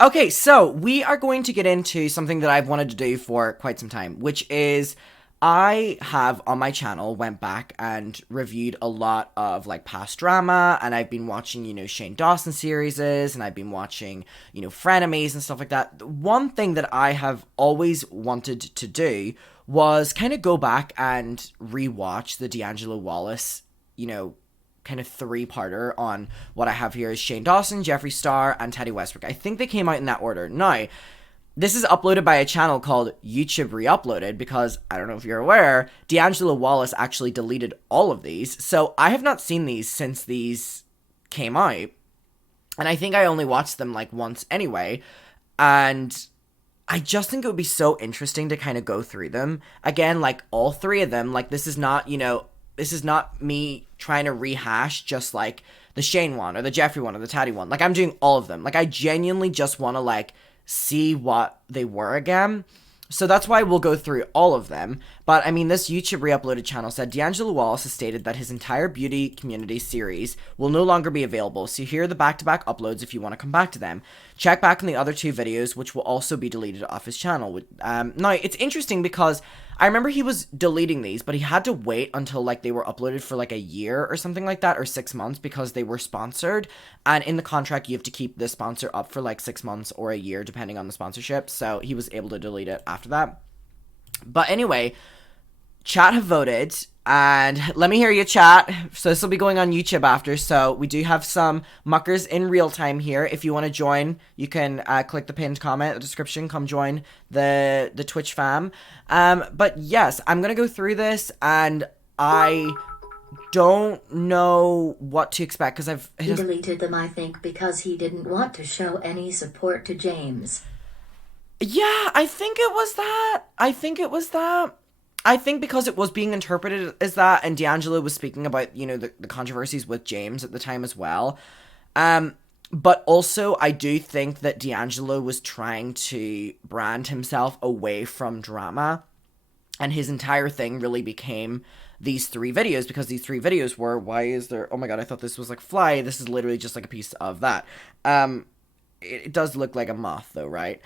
Okay, so we are going to get into something that I've wanted to do for quite some time, which is I have on my channel went back and reviewed a lot of like past drama, and I've been watching, Shane Dawson series, and I've been watching, frenemies and stuff like that. One thing that I have always wanted to do was kind of go back and rewatch the D'Angelo Wallace, you know, kind of three-parter on what I have here is Shane Dawson, Jeffree Star, and Tati Westbrook. I think they came out in that order. Now, this is uploaded by a channel called YouTube Reuploaded because, I don't know if you're aware, D'Angelo Wallace actually deleted all of these. So I have not seen these since these came out. And I think I only watched them like once anyway. And I just think it would be so interesting to kind of go through them. Again, like all three of them, like this is not, this is not me trying to rehash just like the Shane one or the Jeffree one or the Tati one. Like I'm doing all of them. Like I genuinely just want to like see what they were again. So that's why we'll go through all of them. But I mean, this YouTube Reuploaded channel said D'Angelo Wallace has stated that his entire beauty community series will no longer be available. So here are the back-to-back uploads if you want to come back to them. Check back on the other two videos, which will also be deleted off his channel. Now, it's interesting because I remember he was deleting these, but he had to wait until like they were uploaded for like a year or something like that, or 6 months, because they were sponsored. And in the contract, you have to keep the sponsor up for like 6 months or a year, depending on the sponsorship. So he was able to delete it after that. But anyway, chat have voted, and let me hear you, chat. So this will be going on YouTube after, so we do have some muckers in real time here. If you want to join, you can click the pinned comment in the description, come join the Twitch fam. But yes, I'm gonna go through this, and I don't know what to expect, because He deleted them, I think, because he didn't want to show any support to James. Yeah, I think it was that. I think because it was being interpreted as that, and D'Angelo was speaking about, the controversies with James at the time as well. But also, I do think that D'Angelo was trying to brand himself away from drama, and his entire thing really became these three videos, because these three videos were, why is there, oh my god, I thought this was like fly, this is literally just like a piece of that. It does look like a moth though, right?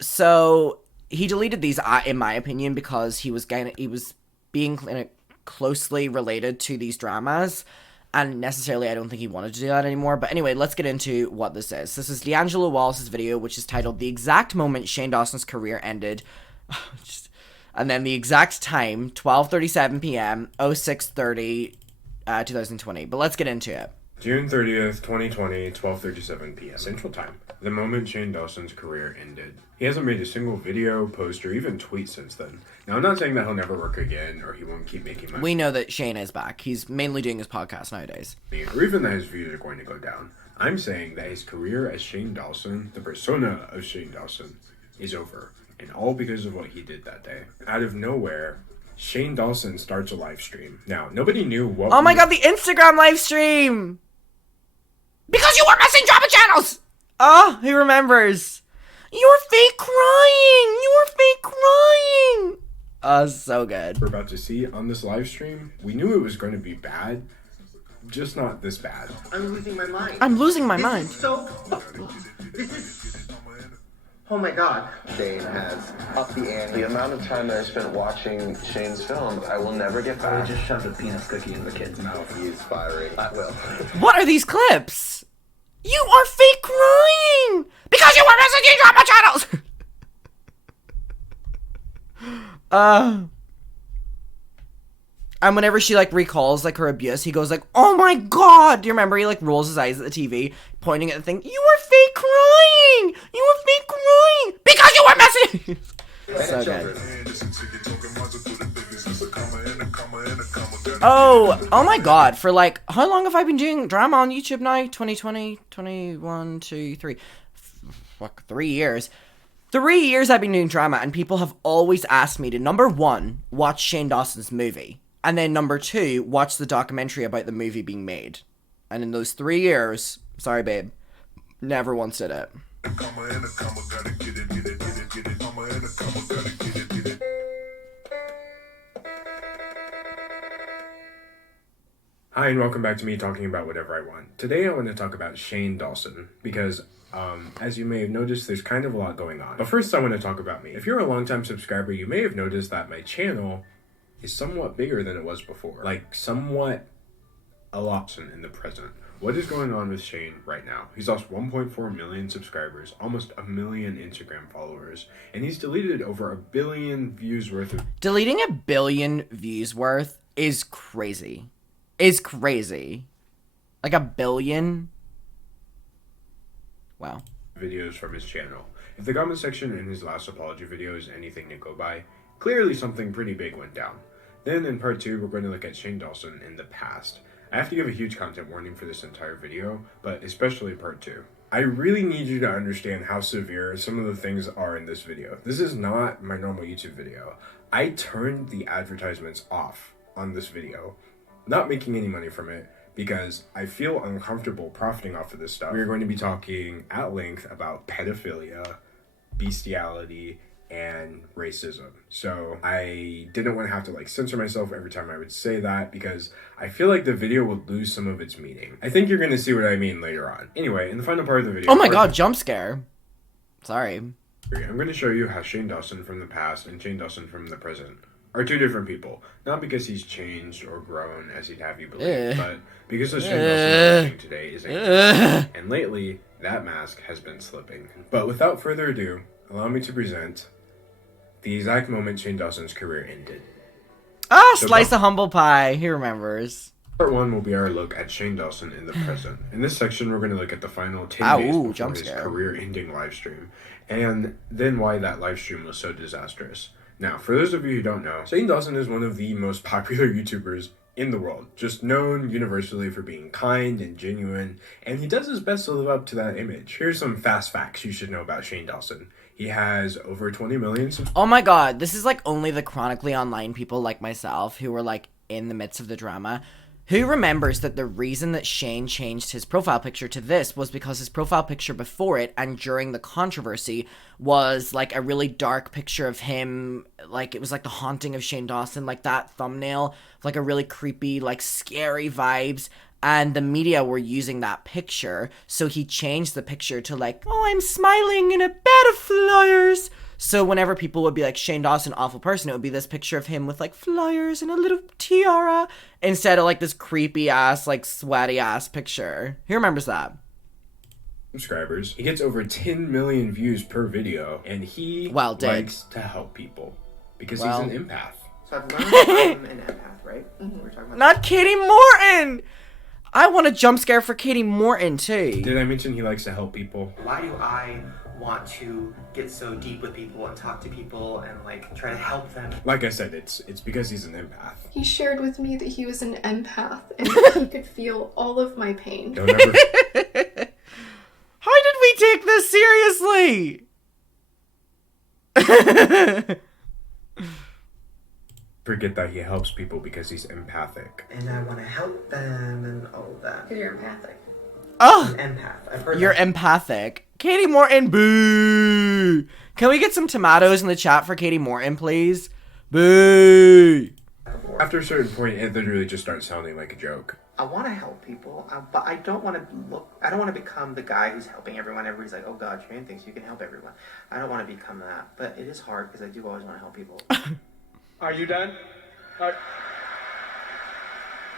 So he deleted these, in my opinion, because he was being closely related to these dramas, and necessarily I don't think he wanted to do that anymore. But anyway, let's get into what this is. This is D'Angelo Wallace's video, which is titled "The Exact Moment Shane Dawson's Career Ended," and then the exact time, 12:37 p.m., 06:30, 2020. But let's get into it. June 30th, 2020, 12:37 p.m. Central Time. The moment Shane Dawson's career ended. He hasn't made a single video, post, or even tweet since then. Now, I'm not saying that he'll never work again, or he won't keep making money. We know that Shane is back. He's mainly doing his podcast nowadays. Or even that his views are going to go down. I'm saying that his career as Shane Dawson, the persona of Shane Dawson, is over. And all because of what he did that day. Out of nowhere, Shane Dawson starts a live stream. Now, nobody knew what... Oh my god, the Instagram live stream! Because you were missing drama channels! Oh, he remembers. You're fake crying! You're fake crying! Oh, so good. We're about to see on this live stream, we knew it was going to be bad, just not this bad. I'm losing my mind. I'm losing my This mind. is so... This is... Oh my god. Shane has upped the ante. The amount of time that I spent watching Shane's films, I will never get I back. just shoved a penis cookie in the kid's mouth. He's firing at will. What are these clips? You are fake crying! Because you were messaging drama channels! And whenever she, like, recalls, like, her abuse, he goes, like, oh my god! Do you remember? He, like, rolls his eyes at the TV, pointing at the thing. You were fake crying! You were fake crying! Because you were messaging! So good. Oh my god, for like, how long have I been doing drama on YouTube now? 2020, 21, 2, 3, fuck, 3 years. 3 years I've been doing drama, and people have always asked me to, number one, watch Shane Dawson's movie, and then number two, watch the documentary about the movie being made. And in those 3 years, sorry babe, never once did it. Hi, and welcome back to me talking about whatever I want. Today I want to talk about Shane Dawson because, as you may have noticed, there's kind of a lot going on. But first I want to talk about me. If you're a longtime subscriber, you may have noticed that my channel is somewhat bigger than it was before. Like, somewhat a lot in the present. What is going on with Shane right now? He's lost 1.4 million subscribers, almost a million Instagram followers, and he's deleted over 1 billion views worth of... Deleting 1 billion views worth is crazy. Is crazy. Like 1 billion? Wow. ...videos from his channel. If the comment section in his last apology video is anything to go by, clearly something pretty big went down. Then in part 2, we're going to look at Shane Dawson in the past. I have to give a huge content warning for this entire video, but especially part 2. I really need you to understand how severe some of the things are in this video. This is not my normal YouTube video. I turned the advertisements off on this video, not making any money from it, because I feel uncomfortable profiting off of this stuff. We're going to be talking at length about pedophilia, bestiality, and racism. So I didn't want to have to censor myself every time I would say that because I feel like the video would lose some of its meaning. I think you're going to see what I mean later on. Anyway, in the final part of the video... Oh my god, jump scare. Sorry. I'm going to show you how Shane Dawson from the past and Shane Dawson from the present are two different people. Not because he's changed or grown as he'd have you believe, but because the Shane Dawson watching today is a and lately, that mask has been slipping. But without further ado, allow me to present the exact moment Shane Dawson's career ended. Slice of humble pie. He remembers. Part 1 will be our look at Shane Dawson in the present. In this section, we're going to look at the final 10 days before his career-ending livestream, and then why that livestream was so disastrous. Now, for those of you who don't know, Shane Dawson is one of the most popular YouTubers in the world, just known universally for being kind and genuine, and he does his best to live up to that image. Here's some fast facts you should know about Shane Dawson. He has over 20 million subscribers. Oh my god, this is only the chronically online people like myself who were in the midst of the drama. Who remembers that the reason that Shane changed his profile picture to this was because his profile picture before it and during the controversy was a really dark picture of him, it was the haunting of Shane Dawson, that thumbnail, a really creepy, scary vibes, and the media were using that picture, so he changed the picture to oh, I'm smiling in a bed of flowers. So whenever people would be like, Shane Dawson, awful person, it would be this picture of him with flowers and a little tiara instead of this creepy ass, sweaty ass picture. Who remembers that? Subscribers. He gets over 10 million views per video, and he likes to help people because he's an empath. So I've learned I'm an empath, right? Mm-hmm. We're talking about Not Katie Morton! I want a jump scare for Katie Morton, too. Did I mention he likes to help people? Why do I want to get so deep with people and talk to people and try to help them? Like I said, it's because he's an empath. He shared with me that he was an empath and that he could feel all of my pain. Don't ever... How did we take this seriously? Forget that he helps people because he's empathic. And I want to help them and all of that. Because you're empathic. Oh! I'm empath. I've heard You're that. empathic. Katie Morton, boo! Can we get some tomatoes in the chat for Katie Morton, please? Boo! After a certain point, it literally just starts sounding like a joke. I want to help people, but I don't want to become the guy who's helping everyone. Everybody's like, oh god, Shane thinks you can help everyone. I don't want to become that, but it is hard because I do always want to help people. Are you done?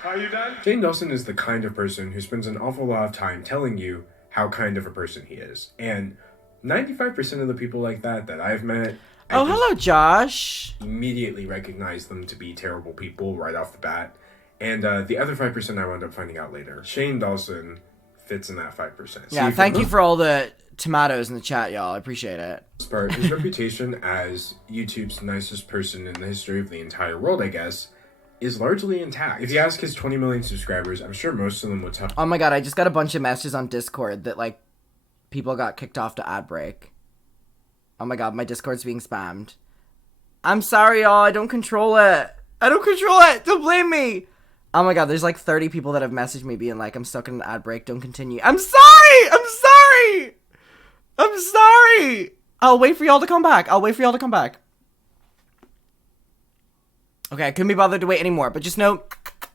Are you done? Shane Dawson is the kind of person who spends an awful lot of time telling you how kind of a person he is. And 95% of the people like that I've met... Oh, hello, Josh. Immediately recognize them to be terrible people right off the bat. And the other 5% I wound up finding out later. Shane Dawson fits in that 5%. Yeah, thank you for all the tomatoes in the chat, y'all. I appreciate it. Part, his reputation as YouTube's nicest person in the history of the entire world, I guess, is largely intact. If you ask his 20 million subscribers, I'm sure most of them would tell... Oh my god, I just got a bunch of messages on Discord that, people got kicked off to ad break. Oh my god, my Discord's being spammed. I'm sorry, y'all. I don't control it. Don't blame me. Oh my god, there's 30 people that have messaged me being I'm stuck in an ad break. Don't continue. I'm sorry! I'll wait for y'all to come back. Okay, I couldn't be bothered to wait anymore, but just know,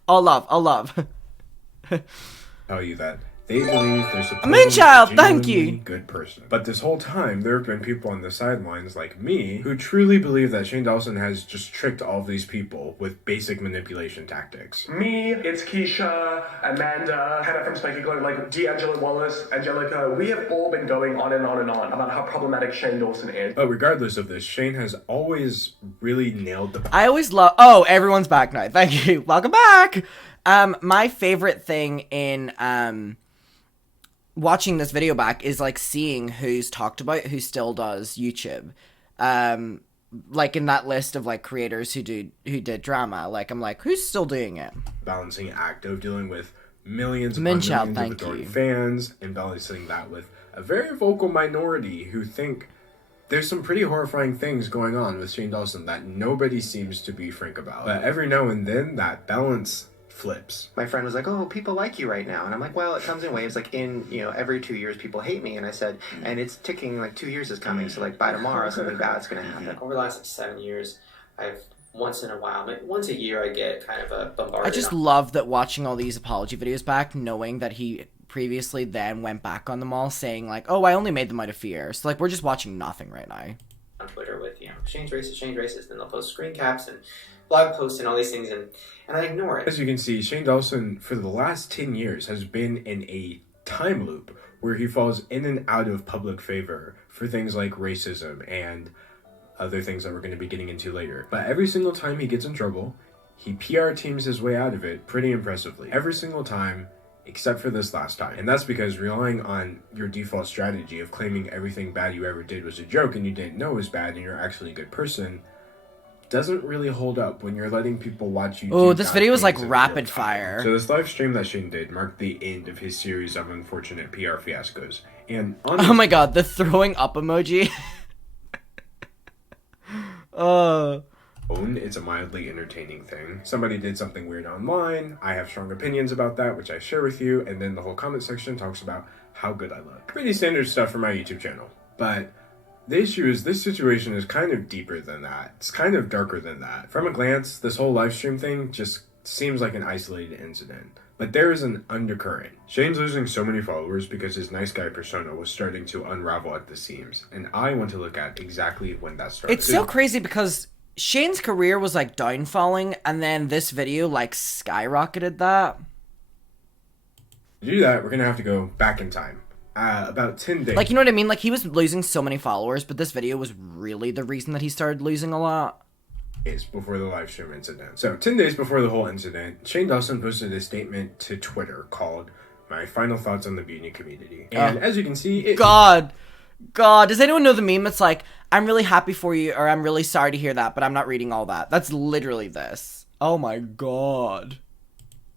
all love. tell you that they believe they're supporting Moonchild, a thank genuinely you. good person. But this whole time, there have been people on the sidelines like me who truly believe that Shane Dawson has just tricked all of these people with basic manipulation tactics. Me, it's Keisha, Amanda, Hannah from Spiky Glow, like D'Angelo Wallace, Angelica. We have all been going on and on and on about how problematic Shane Dawson is. But regardless of this, Shane has always really nailed the I always love. Oh, everyone's back now. Thank you. Welcome back. My favorite thing in watching this video back is like seeing who's talked about who still does YouTube. Like in that list of like creators who did drama. Like I'm like, who's still doing it? balancing act of dealing with millions upon Moonchild, millions thank of adoring you. fans, and balancing that with a very vocal minority who think there's some pretty horrifying things going on with Shane Dawson that nobody seems to be frank about. But every now and then, that balance flips. My friend was like, "Oh, people like you right now," and I'm like, "Well, it comes in waves. Like every 2 years, people hate me." And I said, "And it's ticking. Like 2 years is coming. So like by tomorrow, something bad's gonna happen." Over the last 7 years, I've once in a while, maybe once a year, I get kind of a bombarded. I just love that watching all these apology videos back, knowing that he previously then went back on them all, saying like, "Oh, I only made them out of fear." So like, we're just watching nothing right now. On Twitter with Shane's racist, and they'll post screen caps and blog posts and all these things, and I ignore it. As you can see, Shane Dawson, for the last 10 years, has been in a time loop where he falls in and out of public favor for things like racism and other things that we're going to be getting into later. But every single time he gets in trouble, he PR teams his way out of it pretty impressively. Every single time, except for this last time. And that's because relying on your default strategy of claiming everything bad you ever did was a joke and you didn't know was bad and you're actually a good person doesn't really hold up when you're letting people watch you. Oh, do this bad video was like things in rapid real time. fire. So this live stream that Shane did marked the end of his series of unfortunate PR fiascos. And Oh my god, the throwing up emoji. It's a mildly entertaining thing. Somebody did something weird online. I have strong opinions about that, which I share with you. And then the whole comment section talks about how good I look. Pretty standard stuff for my YouTube channel. But the issue is this situation is kind of deeper than that. It's kind of darker than that. From a glance, this whole live stream thing just seems like an isolated incident. But there is an undercurrent. Shane's losing so many followers because his nice guy persona was starting to unravel at the seams. And I want to look at exactly when that started. It's so crazy because Shane's career was like downfalling, and then this video like skyrocketed that. To do that, we're gonna have to go back in time. About 10 days. Like, you know what I mean? Like, he was losing so many followers, but this video was really the reason that he started losing a lot. Before the live stream incident. So, 10 days before the whole incident, Shane Dawson posted a statement to Twitter called "My Final Thoughts on the Beauty Community." And as you can see, God, does anyone know the meme? It's like, "I'm really happy for you," or "I'm really sorry to hear that, but I'm not reading all that." That's literally this. Oh my god.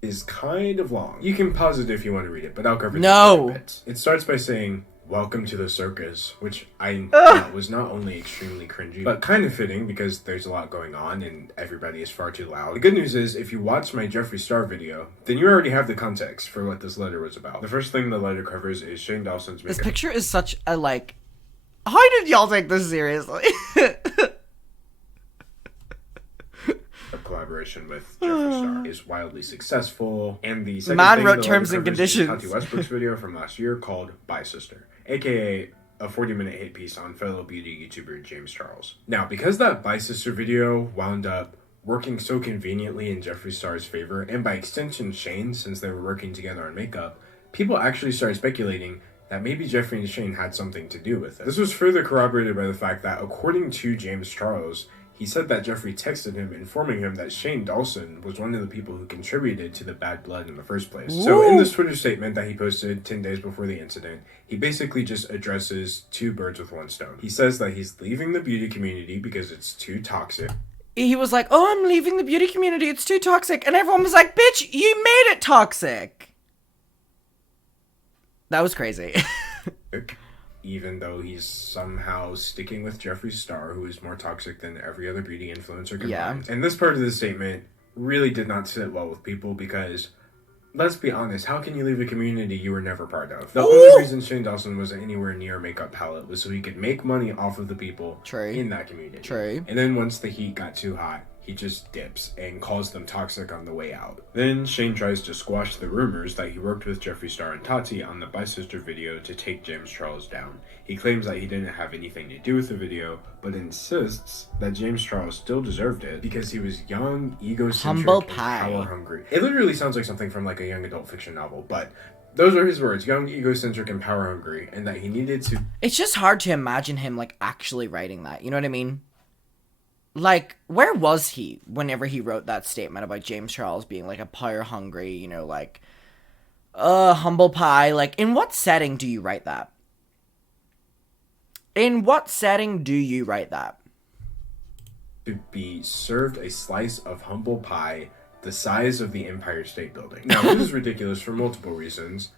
is kind of long. You can pause it if you want to read it, but I'll cover No. the bits. It starts by saying, "Welcome to the circus," which I thought was not only extremely cringy, but kind of fitting because there's a lot going on and everybody is far too loud. The good news is, if you watch my Jeffree Star video, then you already have the context for what this letter was about. The first thing the letter covers is Shane Dawson's This makeup. picture is such a, like... How did y'all take this seriously? Collaboration with Jeffree Star is wildly successful, and the second Man thing wrote the letter terms and covers is conditions. Tati Westbrook's video from last year called "Bye Sister," aka a 40-minute hit piece on fellow beauty YouTuber James Charles. Now, because that "Bye Sister" video wound up working so conveniently in Jeffree Star's favor, and by extension Shane, since they were working together on makeup, people actually started speculating that maybe Jeffree and Shane had something to do with it. This was further corroborated by the fact that, according to James Charles, he said that Jeffree texted him informing him that Shane Dawson was one of the people who contributed to the bad blood in the first place. So in this Twitter statement that he posted 10 days before the incident, he basically just addresses two birds with one stone. He says that he's leaving the beauty community because it's too toxic. He was like, "Oh, I'm leaving the beauty community. It's too toxic." And everyone was like, "Bitch, you made it toxic." That was crazy. Even though he's somehow sticking with Jeffree Star, who is more toxic than every other beauty influencer combined. Yeah. And this part of the statement really did not sit well with people because, let's be honest, how can you leave a community you were never part of? The only reason Shane Dawson wasn't anywhere near a makeup palette was so he could make money off of the people True. in that community. True. And then once the heat got too hot, he just dips and calls them toxic on the way out. Then Shane tries to squash the rumors that he worked with Jeffree Star and Tati on the Bi-Sister video to take James Charles down. He claims that he didn't have anything to do with the video, but insists that James Charles still deserved it because he was young, egocentric, Humble and pie. power-hungry. It literally sounds like something from like a young adult fiction novel, but those are his words: young, egocentric, and power-hungry, and that he needed to... It's just hard to imagine him, like, actually writing that. You know what I mean? Like, where was he whenever he wrote that statement about James Charles being, like, a power-hungry, you know, like, humble pie? Like, in what setting do you write that? In what setting do you write that? to be served a slice of humble pie the size of the Empire State Building. Now, this is ridiculous for multiple reasons,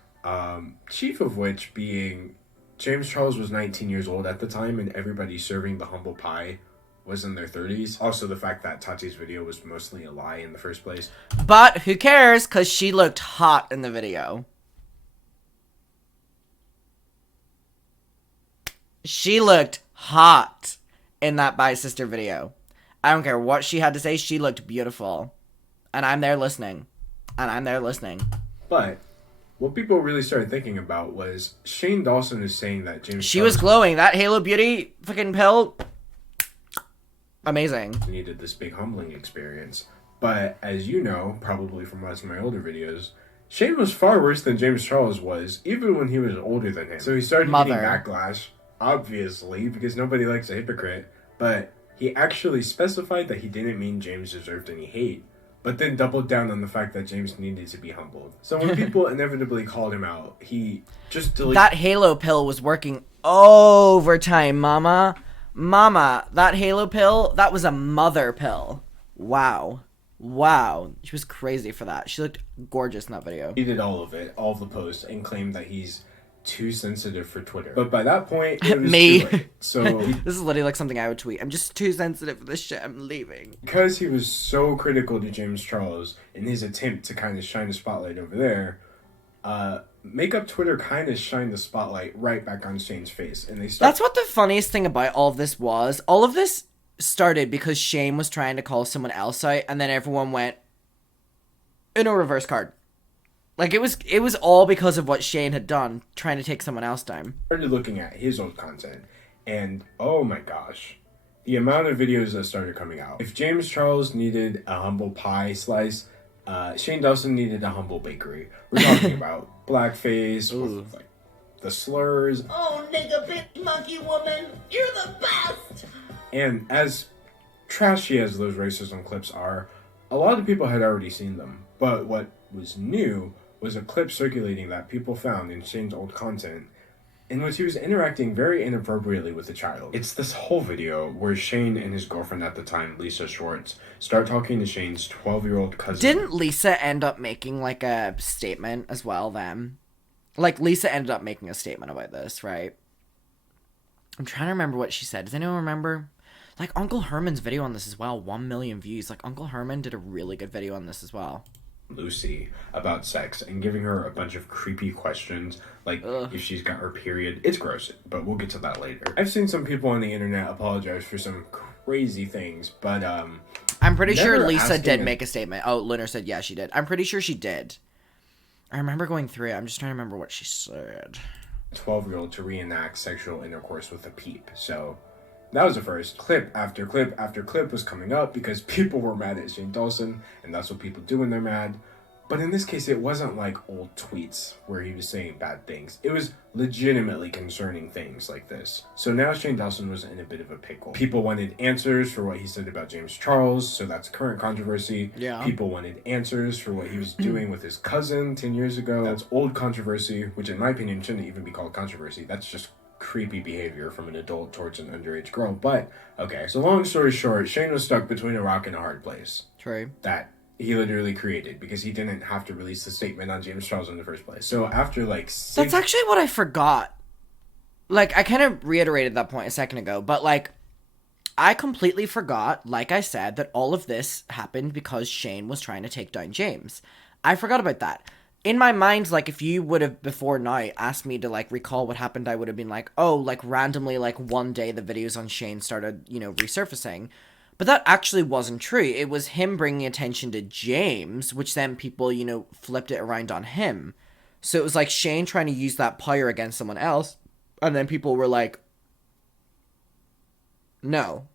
chief of which being James Charles was 19 years old at the time, and everybody serving the humble pie was in their 30s. Also, the fact that Tati's video was mostly a lie in the first place. But who cares, because she looked hot in the video. She looked hot in that Bi-Sister video. I don't care what she had to say, she looked beautiful. And I'm there listening. But what people really started thinking about was Shane Dawson is saying that James She Charles was glowing. That Halo Beauty fucking pill. Amazing. needed this big humbling experience. But as you know, probably from watching my older videos, Shane was far worse than James Charles was, even when he was older than him. So he started getting backlash, obviously, because nobody likes a hypocrite. But he actually specified that he didn't mean James deserved any hate, but then doubled down on the fact that James needed to be humbled. So when people inevitably called him out, he just deleted... That Halo pill was working overtime, mama. Mama, that Halo pill, that was a mother pill. Wow. Wow. She was crazy for that. She looked gorgeous in that video. He did all of it, all of the posts, and claimed that he's too sensitive for Twitter. But by that point, it was Me. too late. So This is literally like something I would tweet. I'm just too sensitive for this shit. I'm leaving. because he was so critical to James Charles in his attempt to kind of shine a spotlight over there, Makeup Twitter kind of shined the spotlight right back on Shane's face. And they started... That's what the funniest thing about all of this was. All of this started because Shane was trying to call someone else out, and then everyone went, "No reverse card." Like, it was all because of what Shane had done, trying to take someone else down. started looking at his old content, and oh my gosh, the amount of videos that started coming out. If James Charles needed a humble pie slice, Shane Dawson needed a humble bakery. We're talking about blackface, with, like, the slurs. Oh, nigga, bitch, monkey woman, you're the best! And as trashy as those racism clips are, a lot of people had already seen them. But what was new was a clip circulating that people found in Shane's old content in which he was interacting very inappropriately with a child. It's this whole video where Shane and his girlfriend at the time, Lisa Schwartz, start talking to Shane's 12-year-old cousin. Didn't Lisa end up making, like, a statement as well, then? Like, Lisa ended up making a statement about this, right? I'm trying to remember what she said. Does anyone remember? Like, Uncle Herman's video on this as well, 1 million views. Like, Uncle Herman did a really good video on this as well. Lucy about sex and giving her a bunch of creepy questions, like if she's got her period. It's gross, but we'll get to that later. I've seen some people on the internet apologize for some crazy things, but I'm pretty sure never Lisa asking did a- make a statement. Oh, Lunar said yeah, she did. I'm pretty sure she did. I remember going through it. I'm just trying to remember what she said. 12-year-old to reenact sexual intercourse with a peep. So that was the first. Clip after clip after clip was coming up because people were mad at Shane Dawson, and that's what people do when they're mad. But in this case, it wasn't like old tweets where he was saying bad things. It was legitimately concerning things like this. So now Shane Dawson was in a bit of a pickle. People wanted answers for what he said about James Charles, so that's current controversy. Yeah. People wanted answers for what he was doing with his cousin 10 years ago. That's old controversy, which in my opinion shouldn't even be called controversy. That's just creepy behavior from an adult towards an underage girl. But, okay, so long story short, Shane was stuck between a rock and a hard place. True. That he literally created because he didn't have to release the statement on James Charles in the first place. So after like That's actually what I forgot. Like, I kind of reiterated that point a second ago, but, like, I completely forgot, like I said, that all of this happened because Shane was trying to take down James. I forgot about that. In my mind, like, if you would have before now asked me to, like, recall what happened, I would have been like, oh, like, randomly, like, one day the videos on Shane started, you know, resurfacing. But that actually wasn't true. It was him bringing attention to James, which then people, you know, flipped it around on him. So it was like Shane trying to use that power against someone else. And then people were like, no.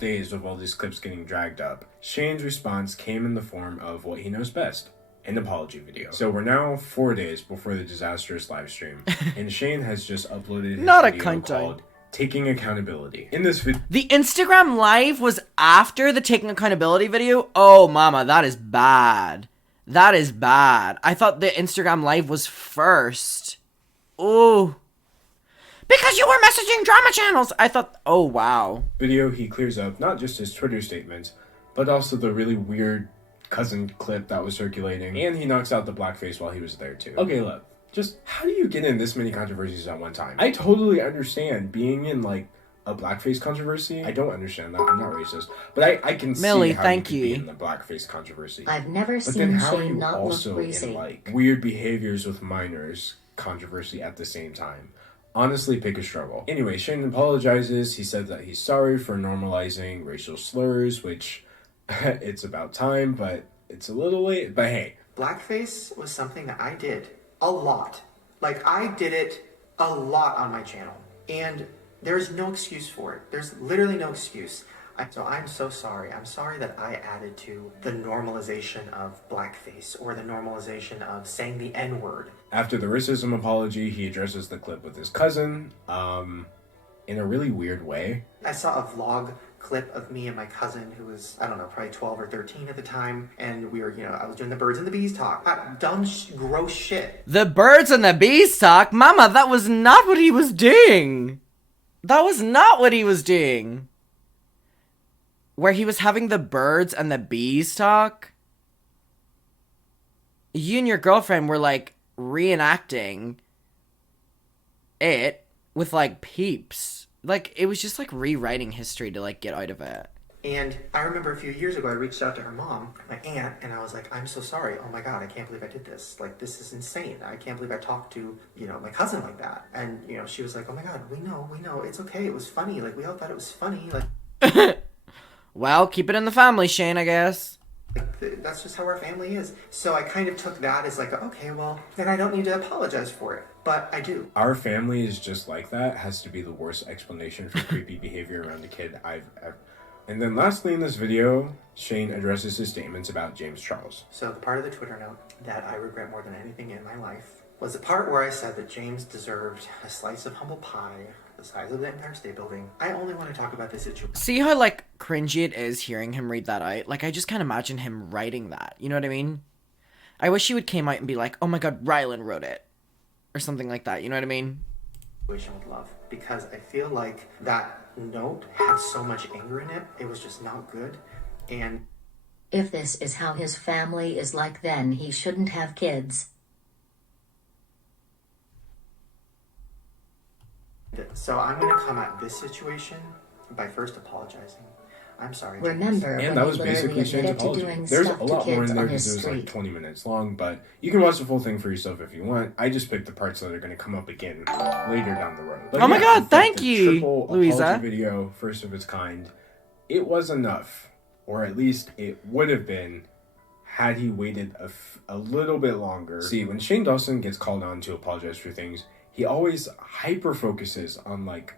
Days of all these clips getting dragged up, Shane's response came in the form of what he knows best, an apology video. So we're now 4 days before the disastrous live stream, and Shane has just uploaded his Not a video countdown. called Taking Accountability. In this video, The Instagram live was after the taking accountability video? Oh, mama, that is bad. That is bad. I thought the Instagram live was first. Oh. Because you were messaging drama channels. I thought, oh, wow. he clears up not just his Twitter statements, but also the really weird cousin clip that was circulating, and he knocks out the blackface while he was there too. Okay, look, just how do you get in this many controversies at one time? I totally understand being in like a blackface controversy. I don't understand that. I'm not racist, but I can Millie, see how thank you could be you. in the blackface controversy. I've never But then seen how are Shane you not look also greasy. in like weird behaviors with minors controversy at the same time? Honestly, pick a struggle. Anyway, Shane apologizes. He said that he's sorry for normalizing racial slurs, which it's about time, but it's a little late. But hey. Blackface was something that I did a lot. Like, I did it a lot on my channel. And there's no excuse for it. There's literally no excuse. So I'm so sorry. I'm sorry that I added to the normalization of blackface or the normalization of saying the N-word. After the racism apology, he addresses the clip with his cousin, in a really weird way. I saw a vlog clip of me and my cousin who was, I don't know, probably 12 or 13 at the time. And we were, you know, I was doing the birds and the bees talk. Dumb, gross shit. The birds and the bees talk? Mama, that was not what he was doing. That was not what he was doing. Where he was having the birds and the bees talk. You and your girlfriend were like reenacting it with like peeps. Like it was just like rewriting history to like get out of it. And I remember a few years ago, I reached out to her mom, my aunt, and I was like, I'm so sorry. Oh my God, I can't believe I did this. Like, this is insane. I can't believe I talked to, you know, my cousin like that. And, you know, she was like, oh my God, we know. It's okay. It was funny. Like, we all thought it was funny. Like, well, keep it in the family, Shane, I guess. That's just how our family is. So I kind of took that as like, okay, well, then I don't need to apologize for it. But I do. Our family is just like that has to be the worst explanation for creepy behavior around a kid I've ever... And then lastly in this video, Shane addresses his statements about James Charles. So the part of the Twitter note that I regret more than anything in my life was the part where I said that James deserved a slice of humble pie the size of the Empire State Building. I only want to talk about this situation. See how, like, cringy it is hearing him read that out? Like, I just can't imagine him writing that. You know what I mean? I wish he would came out and be like, oh my God, Rylan wrote it. Or something like that. You know what I mean? With love. Because I feel like that note had so much anger in it. It was just not good. And if this is how his family is like, then he shouldn't have kids. So I'm going to come at this situation by first apologizing. I'm sorry. Remember, and that was basically Shane's apology. There's a lot more in there because it was like 20 minutes long, but you can watch the full thing for yourself if you want. I just picked the parts that are going to come up again later down the road. But oh my God, thank the you, triple Louisa. Apology video, first of its kind, it was enough, or at least it would have been had he waited a little bit longer. See, when Shane Dawson gets called on to apologize for things, he always hyper focuses on like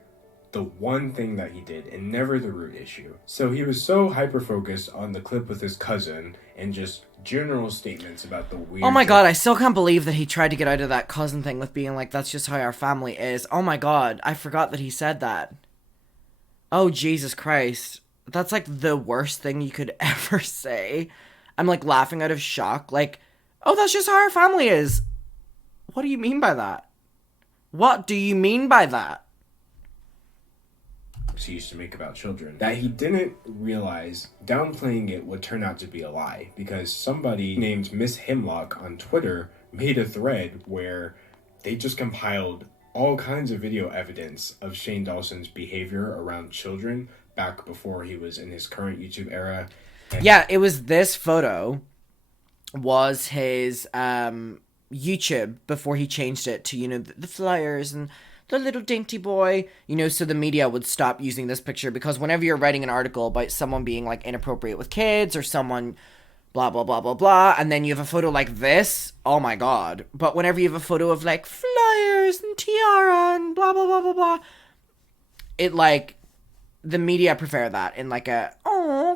the one thing that he did and never the root issue. So he was so hyper focused on the clip with his cousin and just general statements about the weird... Oh my God, I still can't believe that he tried to get out of that cousin thing with being like, that's just how our family is. Oh my God, I forgot that he said that. Oh, Jesus Christ. That's like the worst thing you could ever say. I'm like laughing out of shock. Like, oh, that's just how our family is. What do you mean by that? What do you mean by that? He used to make about children that he didn't realize downplaying it would turn out to be a lie, because somebody named Miss Hemlock on Twitter made a thread where they just compiled all kinds of video evidence of Shane Dawson's behavior around children back before he was in his current YouTube era. And yeah, it was this photo was his YouTube before he changed it to, you know, the flyers and the little dainty boy, so the media would stop using this picture, because whenever you're writing an article about someone being like inappropriate with kids or someone blah blah blah blah blah, and then you have a photo like this, oh my god. But whenever you have a photo of like flyers and tiara and blah blah blah blah blah, it like, the media prefer that in like a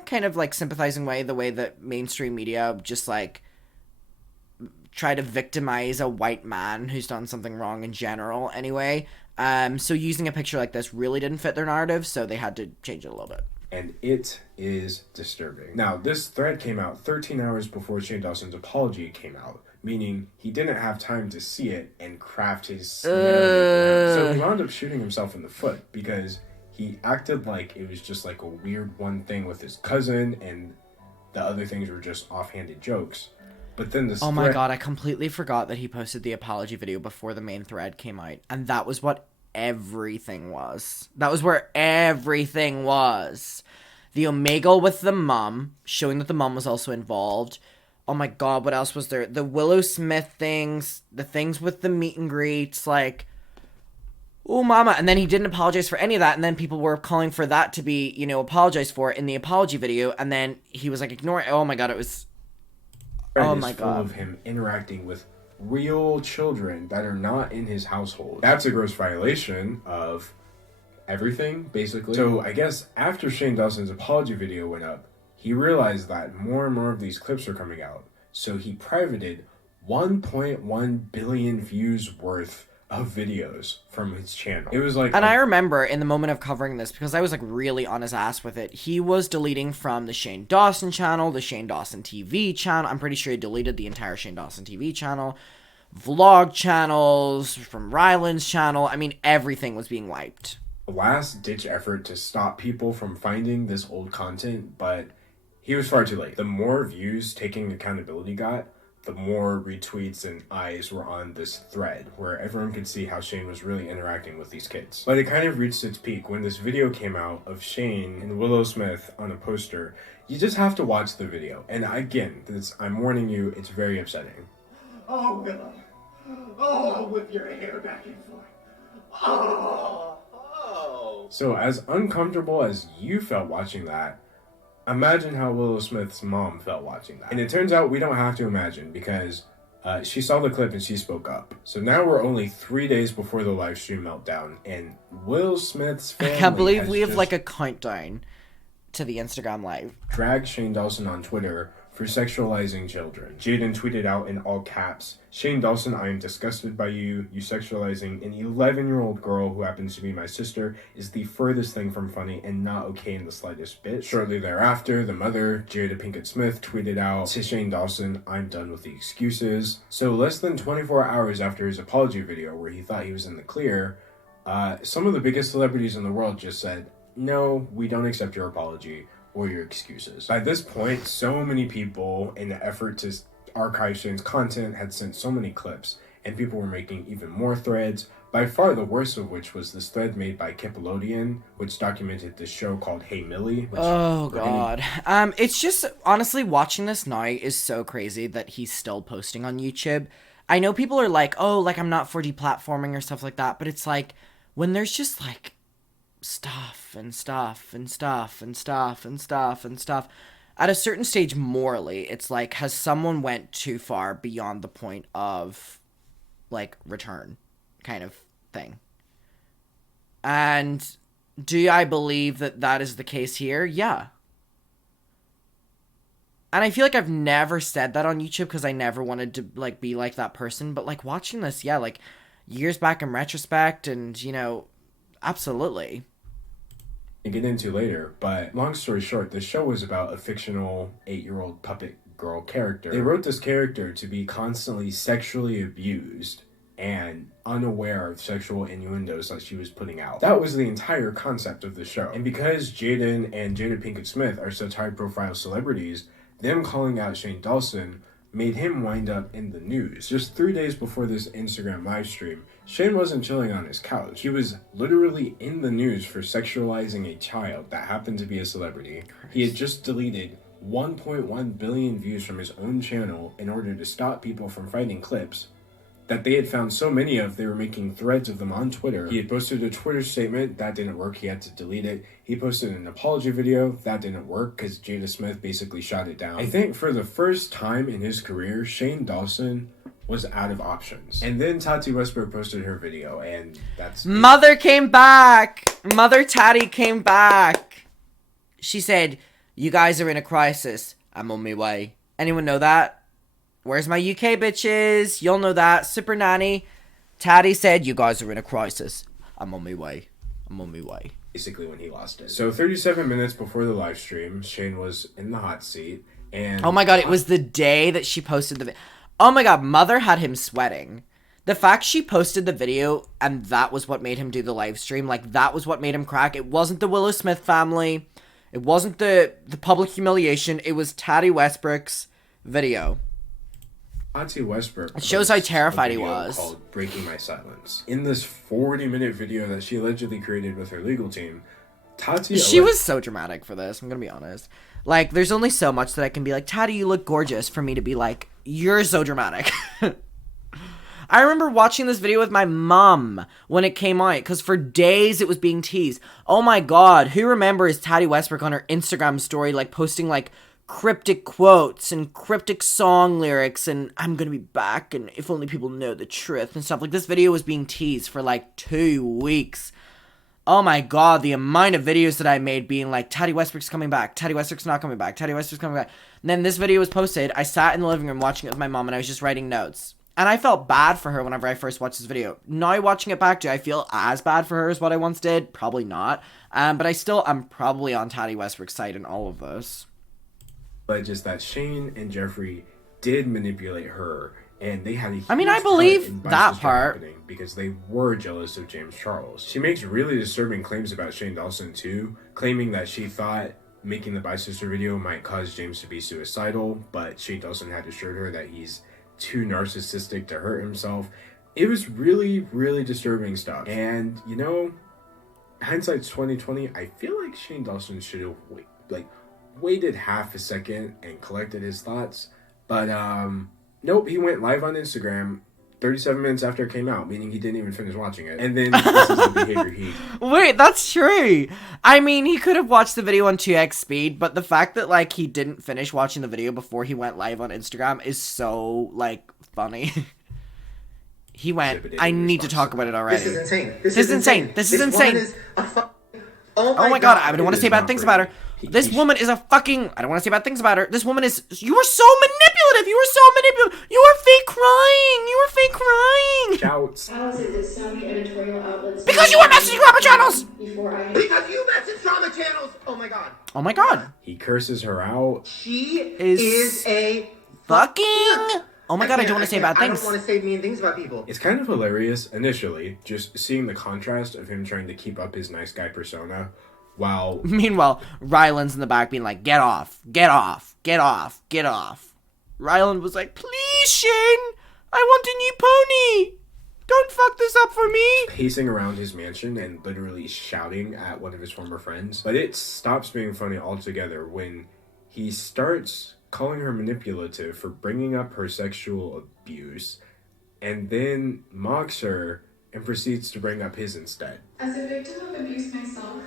kind of like sympathizing way, the way that mainstream media just like try to victimize a white man who's done something wrong in general anyway. So using a picture like this really didn't fit their narrative, so they had to change it a little bit. And it is disturbing. Now, this thread came out 13 hours before Shane Dawson's apology came out, meaning he didn't have time to see it and craft his scenario. So he wound up shooting himself in the foot, because he acted like it was just like a weird one thing with his cousin, and the other things were just offhanded jokes. But then this my god, I completely forgot that he posted the apology video before the main thread came out. And that was what everything was. That was where everything was. The Omegle with the mum, showing that the mum was also involved. Oh my god, what else was there? The Willow Smith things, the things with the meet and greets, like, oh mama. And then he didn't apologize for any of that, and then people were calling for that to be, apologized for in the apology video, and then he was like, ignore it. Oh my god, it was... Oh my god. Full of him interacting with real children that are not in his household. That's a gross violation of everything, basically. So I guess after Shane Dawson's apology video went up, he realized that more and more of these clips are coming out. So he privated 1.1 billion views worth of videos from his channel. It was like... And I remember in the moment of covering this, because I was like really on his ass with it, he was deleting from the Shane Dawson channel, the Shane Dawson TV channel. I'm pretty sure he deleted the entire Shane Dawson TV channel. Vlog channels, from Ryland's channel. I mean, everything was being wiped. A last-ditch effort to stop people from finding this old content, but he was far too late. The more views Taking Accountability got, the more retweets and eyes were on this thread, where everyone could see how Shane was really interacting with these kids. But it kind of reached its peak when this video came out of Shane and Willow Smith on a poster. You just have to watch the video. And again, I'm warning you, it's very upsetting. Oh, Willow. Oh, whip your hair back and forth. Oh. So as uncomfortable as you felt watching that, imagine how Willow Smith's mom felt watching that. And it turns out we don't have to imagine, because she saw the clip and she spoke up. So now we're only 3 days before the live stream meltdown, and Will Smith's family... I can't believe we have like a countdown to the Instagram live. Dragged Shane Dawson on Twitter for sexualizing children. Jaden tweeted out in all caps, "Shane Dawson, I am disgusted by you. You sexualizing an 11-year-old girl who happens to be my sister is the furthest thing from funny and not okay in the slightest bit." Shortly thereafter, the mother, Jada Pinkett Smith, tweeted out to Shane Dawson, "I'm done with the excuses." So less than 24 hours after his apology video, where he thought he was in the clear, some of the biggest celebrities in the world just said, "No, we don't accept your apology or your excuses." By this point, so many people, in the effort to archive Shane's content, had sent so many clips, and people were making even more threads, by far the worst of which was this thread made by Kipolodian, which documented this show called Hey Millie. Oh god. It's just, honestly, watching this now is so crazy that he's still posting on YouTube. I know people are like, oh, like, I'm not for deplatforming or stuff like that, but it's like, when there's just like stuff and stuff and stuff and stuff and stuff and stuff, at a certain stage morally, it's like, has someone went too far beyond the point of like return kind of thing? And do I believe that that is the case here? Yeah. And I feel like I've never said that on YouTube because I never wanted to like be like that person, but like watching this, yeah, like years back in retrospect, and absolutely. Get into later, but long story short, the show was about a fictional 8-year-old puppet girl character. They wrote this character to be constantly sexually abused and unaware of sexual innuendos that she was putting out. That was the entire concept of the show. And because Jaden and Jada Pinkett Smith are such high-profile celebrities, them calling out Shane Dawson made him wind up in the news. Just 3 days before this Instagram live stream, Shane wasn't chilling on his couch. He was literally in the news for sexualizing a child that happened to be a celebrity. Christ. He had just deleted 1.1 billion views from his own channel in order to stop people from finding clips that they had found so many of, they were making threads of them on Twitter. He had posted a Twitter statement, that didn't work, he had to delete it. He posted an apology video, that didn't work because Jada Smith basically shot it down. I think for the first time in his career, Shane Dawson was out of options. And then Tati Westbrook posted her video, and that's Mother came back! Mother Tati came back! She said, "You guys are in a crisis. I'm on my way." Anyone know that? Where's my UK bitches? You'll know that. Super Nanny. Tati said, "You guys are in a crisis. I'm on my way. I'm on my way." Basically when he lost it. So 37 minutes before the live stream, Shane was in the hot seat, and oh my god, it was the day that she posted the oh my god, Mother had him sweating. The fact she posted the video and that was what made him do the live stream, like that was what made him crack. It wasn't the Willow Smith family. It wasn't the public humiliation. It was Tati Westbrook's video. Tati Westbrook. It shows how terrified he was. Called "Breaking My Silence." In this 40-minute video that she allegedly created with her legal team, she was so dramatic for this, I'm gonna be honest. Like, there's only so much that I can be like, "Tati, you look gorgeous," for me to be like, "You're so dramatic." I remember watching this video with my mom when it came out, because for days it was being teased. Oh my god, who remembers Tati Westbrook on her Instagram story, like, posting, like, cryptic quotes and cryptic song lyrics and "I'm gonna be back and if only people know the truth" and stuff. Like, this video was being teased for, like, 2 weeks. Oh my god, the amount of videos that I made being like, "Tati Westbrook's coming back, Tati Westbrook's not coming back, Tati Westbrook's coming back." And then this video was posted. I sat in the living room watching it with my mom and I was just writing notes. And I felt bad for her whenever I first watched this video. Now watching it back, do I feel as bad for her as what I once did? Probably not. But I'm probably on Tati Westbrook's side in all of this. But just that Shane and Jeffree did manipulate her, and they had a huge I believe that part. Because they were jealous of James Charles. She makes really disturbing claims about Shane Dawson too, claiming that she thought making the Bi-Sister video might cause James to be suicidal, but Shane Dawson had assured her that he's too narcissistic to hurt himself. It was really, really disturbing stuff. And, you know, hindsight's 2020. I feel like Shane Dawson should have waited half a second and collected his thoughts. But nope, he went live on Instagram 37 minutes after it came out, meaning he didn't even finish watching it. And then this is the behavior he... Wait, that's true. I mean, he could have watched the video on 2x speed, but the fact that, like, he didn't finish watching the video before he went live on Instagram is so, like, funny. He went, "I need to talk about it already." This is insane. This is insane. This is insane. Oh my god, I don't want to say bad things about her. This woman is a fucking... I don't want to say bad things about her. This woman is... You were so manipulative! You were so manipulative! You were fake crying! You were fake crying! Shouts. How is it that so many editorial outlets... Because you were messaging drama channels! Because you message drama channels! Oh my god. Oh my god. He curses her out. She is a... fucking... Oh my god, I don't want to say bad things. I don't want to say mean things about people. It's kind of hilarious, initially, just seeing the contrast of him trying to keep up his nice guy persona, while... Meanwhile, Ryland's in the back being like, "Get off, get off, get off, get off." Ryland was like, "Please, Shane, I want a new pony. Don't fuck this up for me." Pacing around his mansion and literally shouting at one of his former friends. But it stops being funny altogether when he starts calling her manipulative for bringing up her sexual abuse, and then mocks her and proceeds to bring up his instead. As a victim of abuse myself...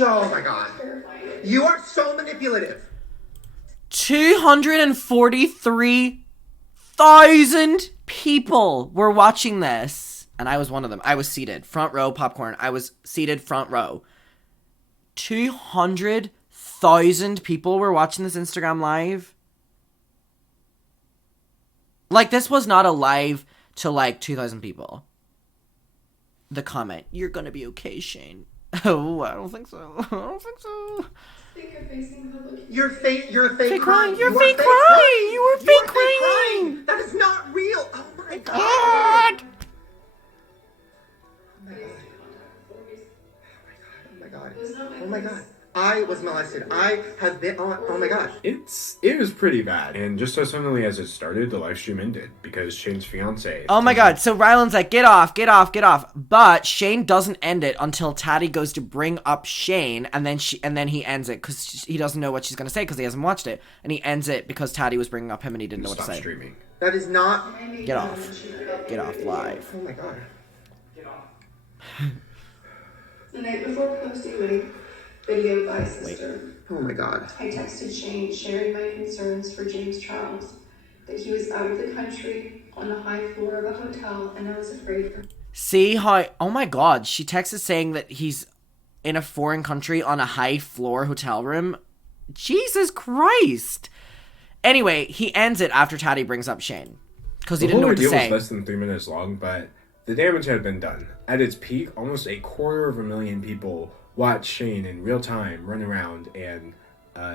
Oh my god. You are so manipulative. 243,000 people were watching this. And I was one of them. I was seated. Front row popcorn. I was seated front row. 200,000 people were watching this Instagram live. Like, this was not a live to, like, 2,000 people. The comment, "You're gonna be okay, Shane." Oh, I don't think so. I don't think so. You're fake crying. crying. You're fake crying. You were fake crying. That is not real. Oh my god. God. Oh my god. Oh my god. I was molested. I have been... Oh my gosh. It was pretty bad. And just as suddenly as it started, the live stream ended because Shane's fiance... Oh my god, so Ryland's like, "Get off, get off, get off." But Shane doesn't end it until Tati goes to bring up Shane, and then he ends it because he doesn't know what she's going to say because he hasn't watched it. And he ends it because Tati was bringing up him and he didn't know what to say. Streaming. That is not. Get off. Get off live. Oh my god. The night before posting my video by sister, Oh my god. I texted Shane sharing my concerns for James Charles, that he was out of the country on the high floor of a hotel, and I was afraid for him. See how, oh my god, she texted saying that he's in a foreign country on a high floor hotel room. Jesus Christ. Anyway, he ends it after Tati brings up Shane. Because he didn't know what to say. The whole ordeal was less than 3 minutes long, but the damage had been done. At its peak, almost 250,000 people watched Shane in real time run around and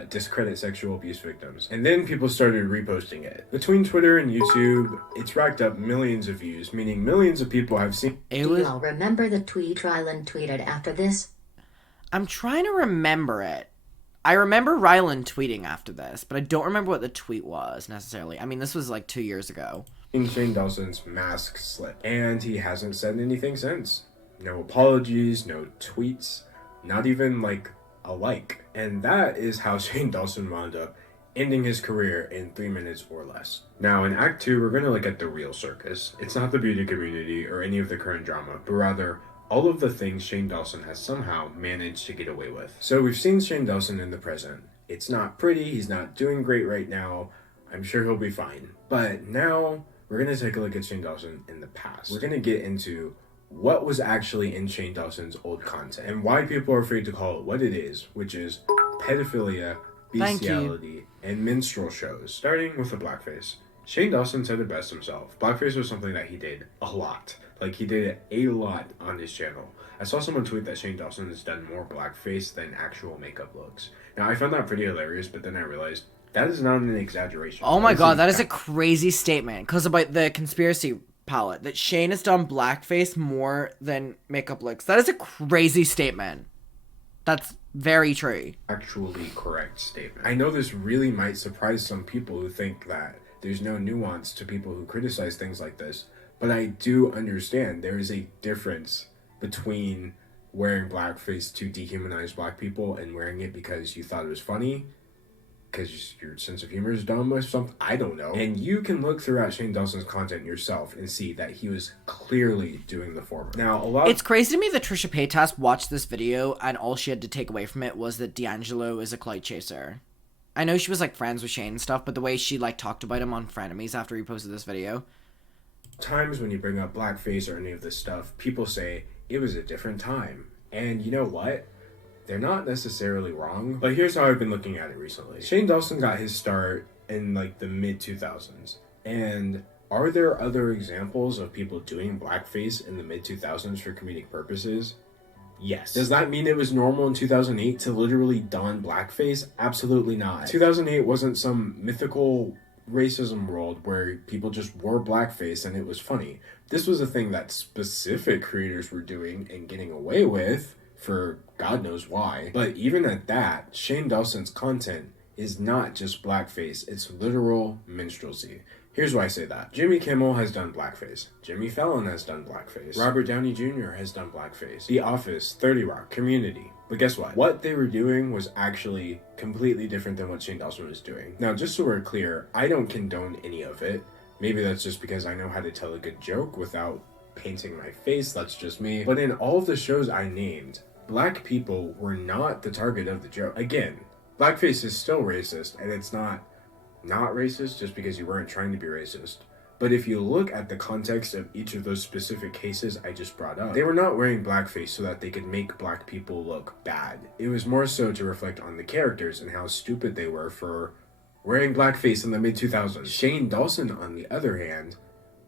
discredit sexual abuse victims. And then people started reposting it. Between Twitter and YouTube, it's racked up millions of views, meaning millions of people have seen Do you all remember the tweet Ryland tweeted after this? I'm trying to remember it. I remember Ryland tweeting after this, but I don't remember what the tweet was necessarily. I mean, this was like 2 years ago. Shane Dawson's mask slip, and he hasn't said anything since. No apologies, no tweets, not even like a like. And that is how Shane Dawson wound up ending his career in 3 minutes or less. Now in Act 2, we're going to look at the real circus. It's not the beauty community or any of the current drama, but rather all of the things Shane Dawson has somehow managed to get away with. So we've seen Shane Dawson in the present. It's not pretty, he's not doing great right now. I'm sure he'll be fine. But now we're going to take a look at Shane Dawson in the past. We're going to get into what was actually in Shane Dawson's old content and why people are afraid to call it what it is, which is pedophilia, bestiality, and minstrel shows. Starting with the blackface. Shane Dawson said it best himself. Blackface was something that he did a lot. Like, he did it a lot on his channel. I saw someone tweet that Shane Dawson has done more blackface than actual makeup looks. Now, I found that pretty hilarious, but then I realized that is not an exaggeration. Oh my god, that is a crazy statement. Because about the conspiracy palette, that Shane has done blackface more than makeup looks. That is a crazy statement. That's very true. Actually correct statement. I know this really might surprise some people who think that there's no nuance to people who criticize things like this, but I do understand there is a difference between wearing blackface to dehumanize black people and wearing it because you thought it was funny, because your sense of humor is dumb or something, I don't know. And you can look throughout Shane Dawson's content yourself and see that he was clearly doing the former. Now, it's crazy to me that Trisha Paytas watched this video and all she had to take away from it was that D'Angelo is a clout chaser. I know she was like friends with Shane and stuff, but the way she like talked about him on Frenemies after he posted this video. Times when you bring up blackface or any of this stuff, people say it was a different time. And you know what? They're not necessarily wrong, but here's how I've been looking at it recently. Shane Dawson got his start in like the mid-2000s, and are there other examples of people doing blackface in the mid-2000s for comedic purposes? Yes. Does that mean it was normal in 2008 to literally don blackface? Absolutely not. 2008 wasn't some mythical racism world where people just wore blackface and it was funny. This was a thing that specific creators were doing and getting away with for God knows why. But even at that, Shane Dawson's content is not just blackface, it's literal minstrelsy. Here's why I say that. Jimmy Kimmel has done blackface. Jimmy Fallon has done blackface. Robert Downey Jr. has done blackface. The Office, 30 Rock, Community. But guess what? What they were doing was actually completely different than what Shane Dawson was doing. Now, just so we're clear, I don't condone any of it. Maybe that's just because I know how to tell a good joke without painting my face, that's just me. But in all of the shows I named, black people were not the target of the joke. Again, blackface is still racist, and it's not racist just because you weren't trying to be racist. But if you look at the context of each of those specific cases I just brought up, they were not wearing blackface so that they could make black people look bad. It was more so to reflect on the characters and how stupid they were for wearing blackface in the mid-2000s. Shane Dawson, on the other hand,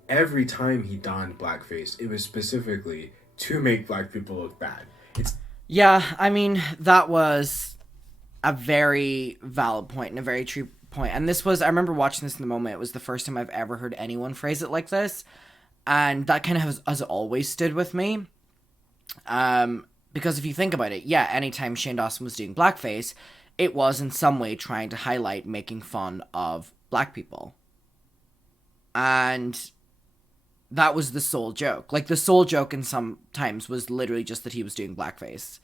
every time he donned blackface, it was specifically to make black people look bad. Yeah, I mean, that was a very valid point and a very true point. And this was, I remember watching this in the moment, it was the first time I've ever heard anyone phrase it like this. And that kind of has always stood with me. Because if you think about it, yeah, anytime Shane Dawson was doing blackface, it was in some way trying to highlight making fun of black people. And that was the sole joke. Like, the sole joke in some times was literally just that he was doing blackface.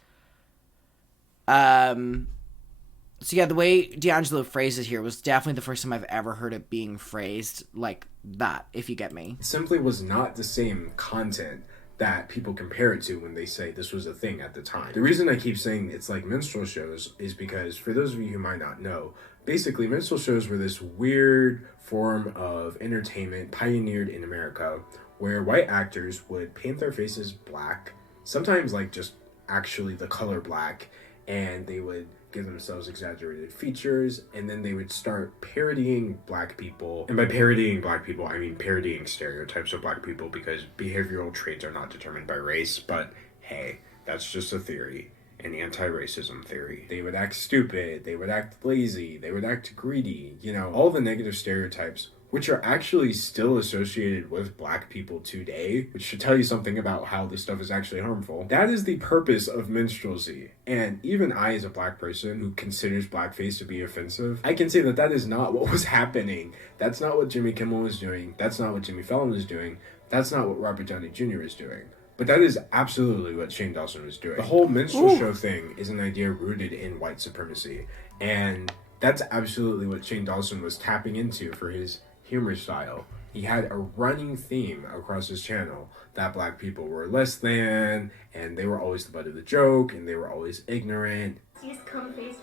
So yeah, the way D'Angelo phrased it here was definitely the first time I've ever heard it being phrased like that, if you get me. It simply was not the same content that people compare it to when they say this was a thing at the time. The reason I keep saying it's like minstrel shows is because, for those of you who might not know, basically minstrel shows were this weird form of entertainment pioneered in America where white actors would paint their faces black, sometimes like just actually the color black, and they would give themselves exaggerated features, and then they would start parodying black people. And by parodying black people, I mean parodying stereotypes of black people, because behavioral traits are not determined by race, but hey, that's just a theory, an anti-racism theory. They would act stupid, they would act lazy, they would act greedy, you know, all the negative stereotypes, which are actually still associated with black people today, which should tell you something about how this stuff is actually harmful. That is the purpose of minstrelsy. And even I, as a black person who considers blackface to be offensive, I can say that that is not what was happening. That's not what Jimmy Kimmel was doing. That's not what Jimmy Fallon was doing. That's not what Robert Downey Jr. is doing. But that is absolutely what Shane Dawson was doing. The whole minstrel show thing is an idea rooted in white supremacy. And that's absolutely what Shane Dawson was tapping into for his humor style. He had a running theme across his channel that black people were less than, and they were always the butt of the joke, and they were always ignorant. He's cum face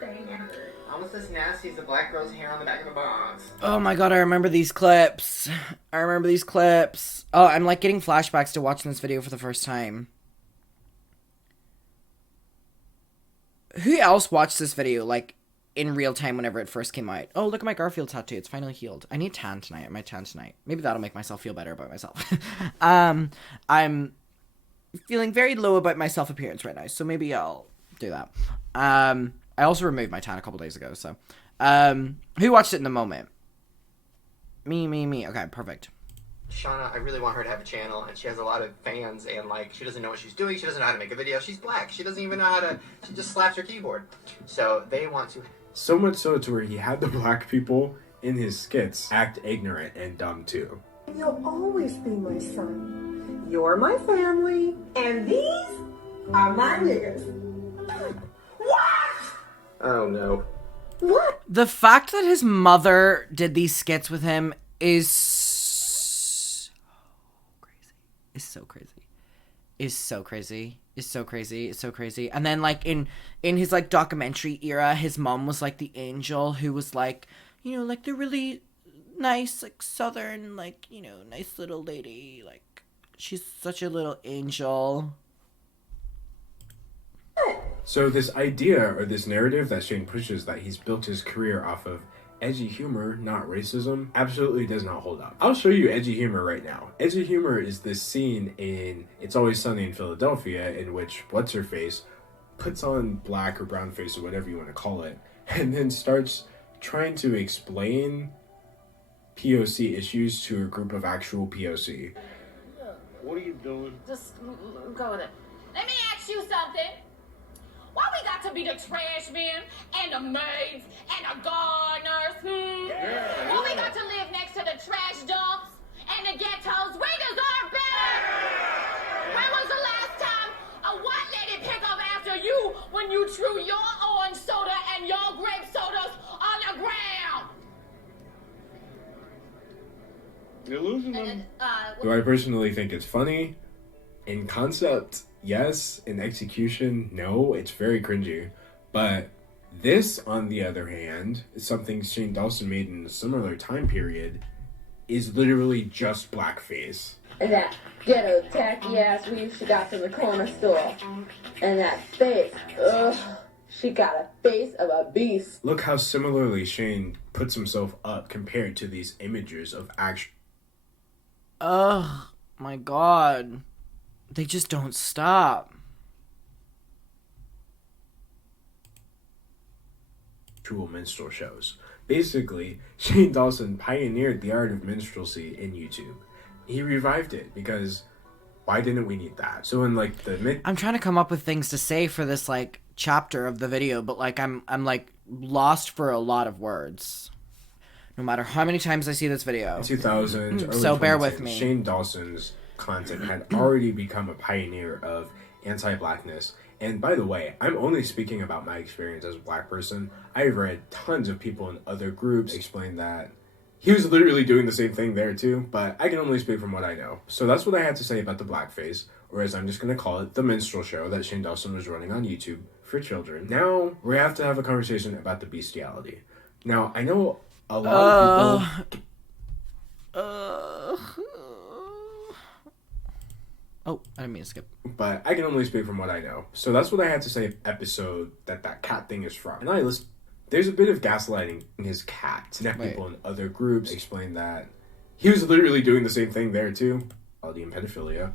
thing ever. Almost as nasty as the black girl's hair on the back of the box. Oh my god, I remember these clips. Oh, I'm like getting flashbacks to watching this video for the first time. Who else watched this video, like, in real time whenever it first came out? Oh, look at my Garfield tattoo. It's finally healed. I need tan tonight. I might tan tonight. Maybe that'll make myself feel better about myself. I'm feeling very low about my self-appearance right now, so maybe I'll do that. I also removed my tan a couple days ago, so. Who watched it in the moment? Me. Okay, perfect. Shauna, I really want her to have a channel, and she has a lot of fans, and like, she doesn't know what she's doing, she doesn't know how to make a video, she's black, she doesn't even know how to, she just slaps her keyboard. So they want to... So much so to where he had the black people in his skits act ignorant and dumb too. You'll always be my son. You're my family, and these are my niggas. What? Oh no. What? The fact that his mother did these skits with him is so crazy. And then like in his like documentary era, his mom was like the angel who was like, you know, like the really nice, like southern, like, you know, nice little lady, like she's such a little angel. So this idea or this narrative that Shane pushes, that he's built his career off of edgy humor, not racism, absolutely does not hold up. I'll show you edgy humor right now. Edgy humor is this scene in It's Always Sunny in Philadelphia in which What's-Her-Face puts on black or brown face or whatever you want to call it, and then starts trying to explain POC issues to a group of actual POC. What are you doing? Just go with it. Let me ask you something. Why we got to be the trash men and the maids and the gardeners? Yeah. Why we got to live next to the trash dumps and the ghettos? We deserve better. When was the last time a white lady pick up after you when you threw your orange soda and your grape sodas on the ground? You're losing them. Do I personally think it's funny? In concept, yes. In execution, no. It's very cringy. But this, on the other hand, is something Shane Dawson made in a similar time period, is literally just blackface. And that ghetto tacky ass weave she got from the corner store. And that face, ugh, she got a face of a beast. Look how similarly Shane puts himself up compared to these images of actual... Ugh, my god. They just don't stop. Minstrel shows. Basically, Shane Dawson pioneered the art of minstrelsy in YouTube. He revived it because why didn't we need that? So in like the I'm trying to come up with things to say for this like chapter of the video, but like I'm like lost for a lot of words. No matter how many times I see this video. 2000s, so bear with me. Shane Dawson's content had already become a pioneer of anti-blackness And by the way, I'm only speaking about my experience as a black person. I've read tons of people in other groups explain that he was literally doing the same thing there too, but I can only speak from what I know. So that's what I had to say about the blackface, or as I'm just going to call it, the minstrel show that Shane Dawson was running on YouTube for children. Now, we have to have a conversation about the bestiality. Now, I know a lot of people... Oh, I didn't mean to skip. But I can only speak from what I know. So that's what I had to say episode that cat thing is from. And I listen... There's a bit of gaslighting in his cat. Now, people in other groups explain that he was literally doing the same thing there too. Sexuality and pedophilia.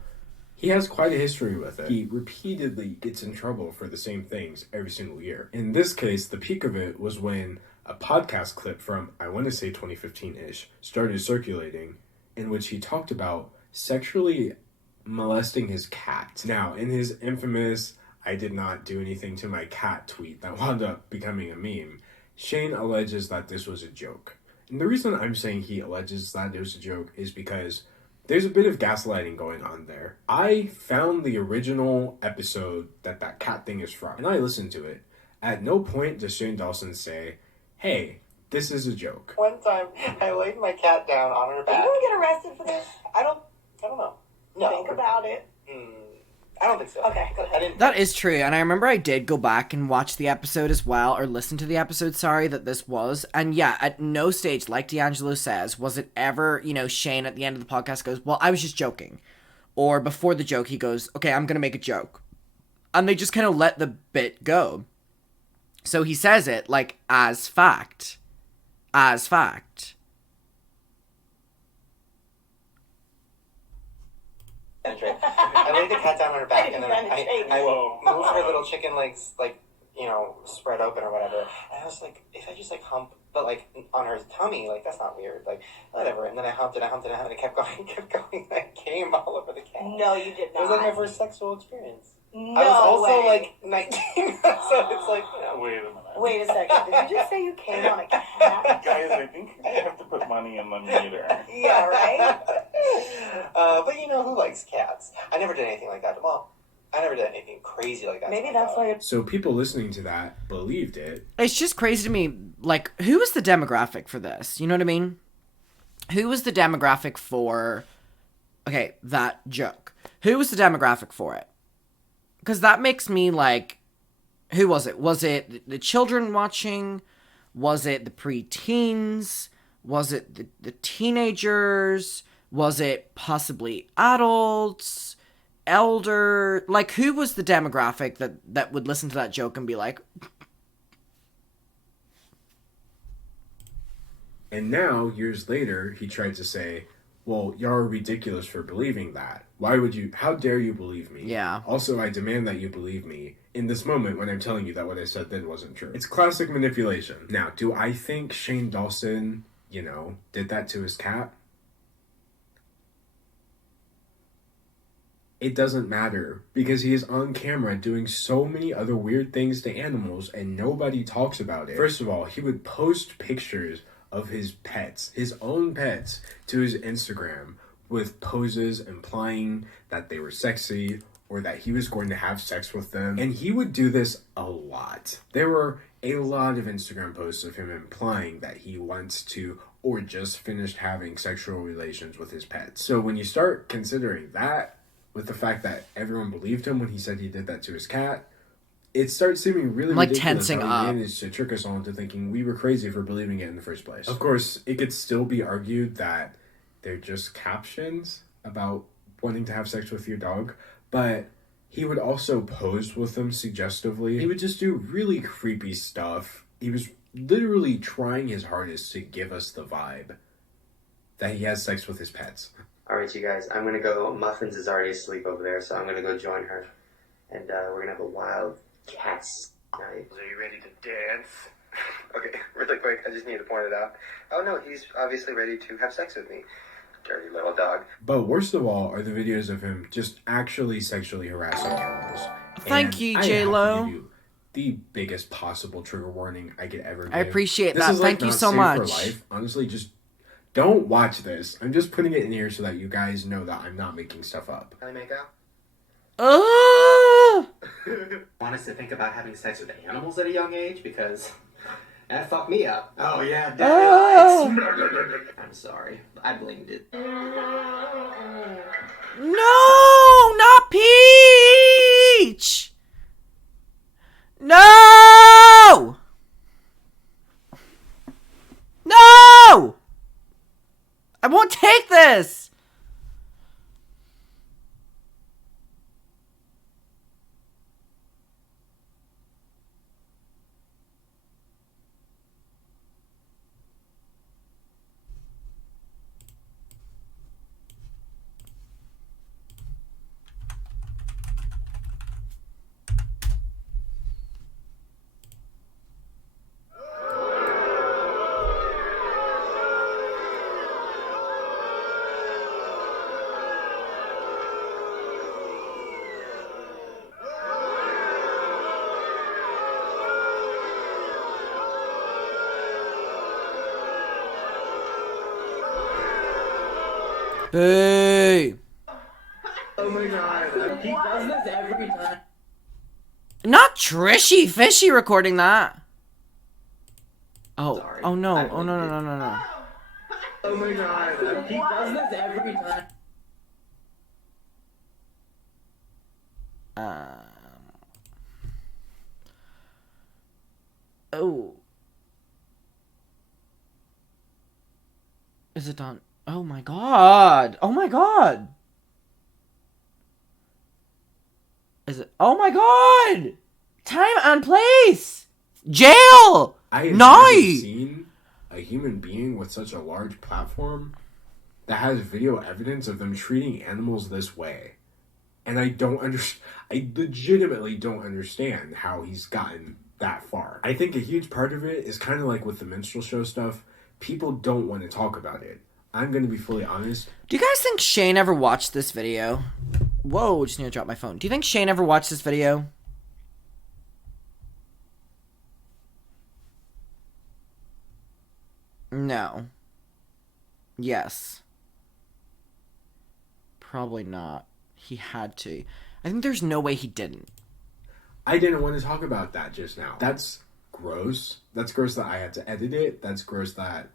He has quite a history with it. He repeatedly gets in trouble for the same things every single year. In this case, the peak of it was when a podcast clip from, I want to say 2015-ish, started circulating, in which he talked about sexually molesting his cat. Now, in his infamous "I did not do anything to my cat" tweet that wound up becoming a meme, Shane alleges that this was a joke. And the reason I'm saying he alleges that it was a joke is because there's a bit of gaslighting going on there. I found the original episode that cat thing is from, and I listened to it. At no point does Shane Dawson say, "Hey, this is a joke." One time, I laid my cat down on her back. Are you gonna get arrested for this? I don't know. No. Think about it. I don't think so. Okay, go ahead. That is true, and I remember I did go back and watch the episode as well, or listen to the episode, sorry, that this was. And yeah, at no stage, like D'Angelo says, was it ever, Shane at the end of the podcast goes, "Well, I was just joking." Or before the joke, he goes, "Okay, I'm gonna make a joke." And they just kind of let the bit go. So he says it, like, as fact. As fact. I laid the cat down on her back, and then I moved her little chicken legs, spread open or whatever. And I was like, if I just hump, but on her tummy, that's not weird, whatever. And then I humped it, and it kept going, and I came all over the cat. No, you did not. It was my first sexual experience. No I was also way. 19, so it's Wait a minute. Wait a second. Did you just say you came on a cat? Guys, I think I have to put money in the meter. Yeah, right? But who likes cats? I never did anything like that to Mom. I never did anything crazy like that. Maybe that's why. So people listening to that believed it. It's just crazy to me, who was the demographic for this? You know what I mean? Who was the demographic for, that joke? Who was the demographic for it? Because that makes me who was it? Was it the children watching? Was it the preteens? Was it the teenagers? Was it possibly adults? Elder? Who was the demographic that would listen to that joke and be like... And now, years later, he tried to say, "Well, y'all are ridiculous for believing that. How dare you believe me? Yeah. Also, I demand that you believe me in this moment when I'm telling you that what I said then wasn't true." It's classic manipulation. Now, do I think Shane Dawson, did that to his cat? It doesn't matter, because he is on camera doing so many other weird things to animals and nobody talks about it. First of all, he would post pictures of his pets, his own pets, to his Instagram with poses implying that they were sexy or that he was going to have sex with them. And he would do this a lot. There were a lot of Instagram posts of him implying that he wants to or just finished having sexual relations with his pets. So when you start considering that, with the fact that everyone believed him when he said he did that to his cat, it starts seeming really ridiculous tensing how he up. managed to trick us all into thinking we were crazy for believing it in the first place. Of course, it could still be argued that they're just captions about wanting to have sex with your dog, but he would also pose with them suggestively. He would just do really creepy stuff. He was literally trying his hardest to give us the vibe that he has sex with his pets. Alright, you guys, I'm gonna go. Muffins is already asleep over there, so I'm gonna go join her. And we're gonna have a wild cats night. Are you ready to dance? Okay, really quick, I just need to point it out. Oh no, he's obviously ready to have sex with me. Dirty little dog. But worst of all are the videos of him just actually sexually harassing animals. Thank And you, I have to J-Lo. give you the biggest possible trigger warning I could ever give. I appreciate This that. is Thank you not so safe much. For life. Honestly, just don't watch this. I'm just putting it in here so that you guys know that I'm not making stuff up. Can I make out? Oh! Want us to think about having sex with animals at a young age because that fucked me up. Oh yeah, Daddy. I'm sorry, I blamed it. No, not Peach. No! No! I won't take this! Hey! Oh my god, he does this every time. Not Trishy Fishy recording that. Oh, Sorry, oh no, I oh no, no, no, no, no. Oh my god, he does this every time. Oh. Is it done? Oh my god. Oh my god. Is it? Oh my god. Time and place. Jail. I have Night. never seen a human being with such a large platform that has video evidence of them treating animals this way. And I don't understand. I legitimately don't understand how he's gotten that far. I think a huge part of it is kind of like with the minstrel show stuff. People don't want to talk about it. I'm going to be fully honest. Do you guys think Shane ever watched this video? Whoa, just need to drop my phone. Do you think Shane ever watched this video? No. Yes. Probably not. He had to. I think there's no way he didn't. I didn't want to talk about that just now. That's gross. That's gross that I had to edit it. That's gross that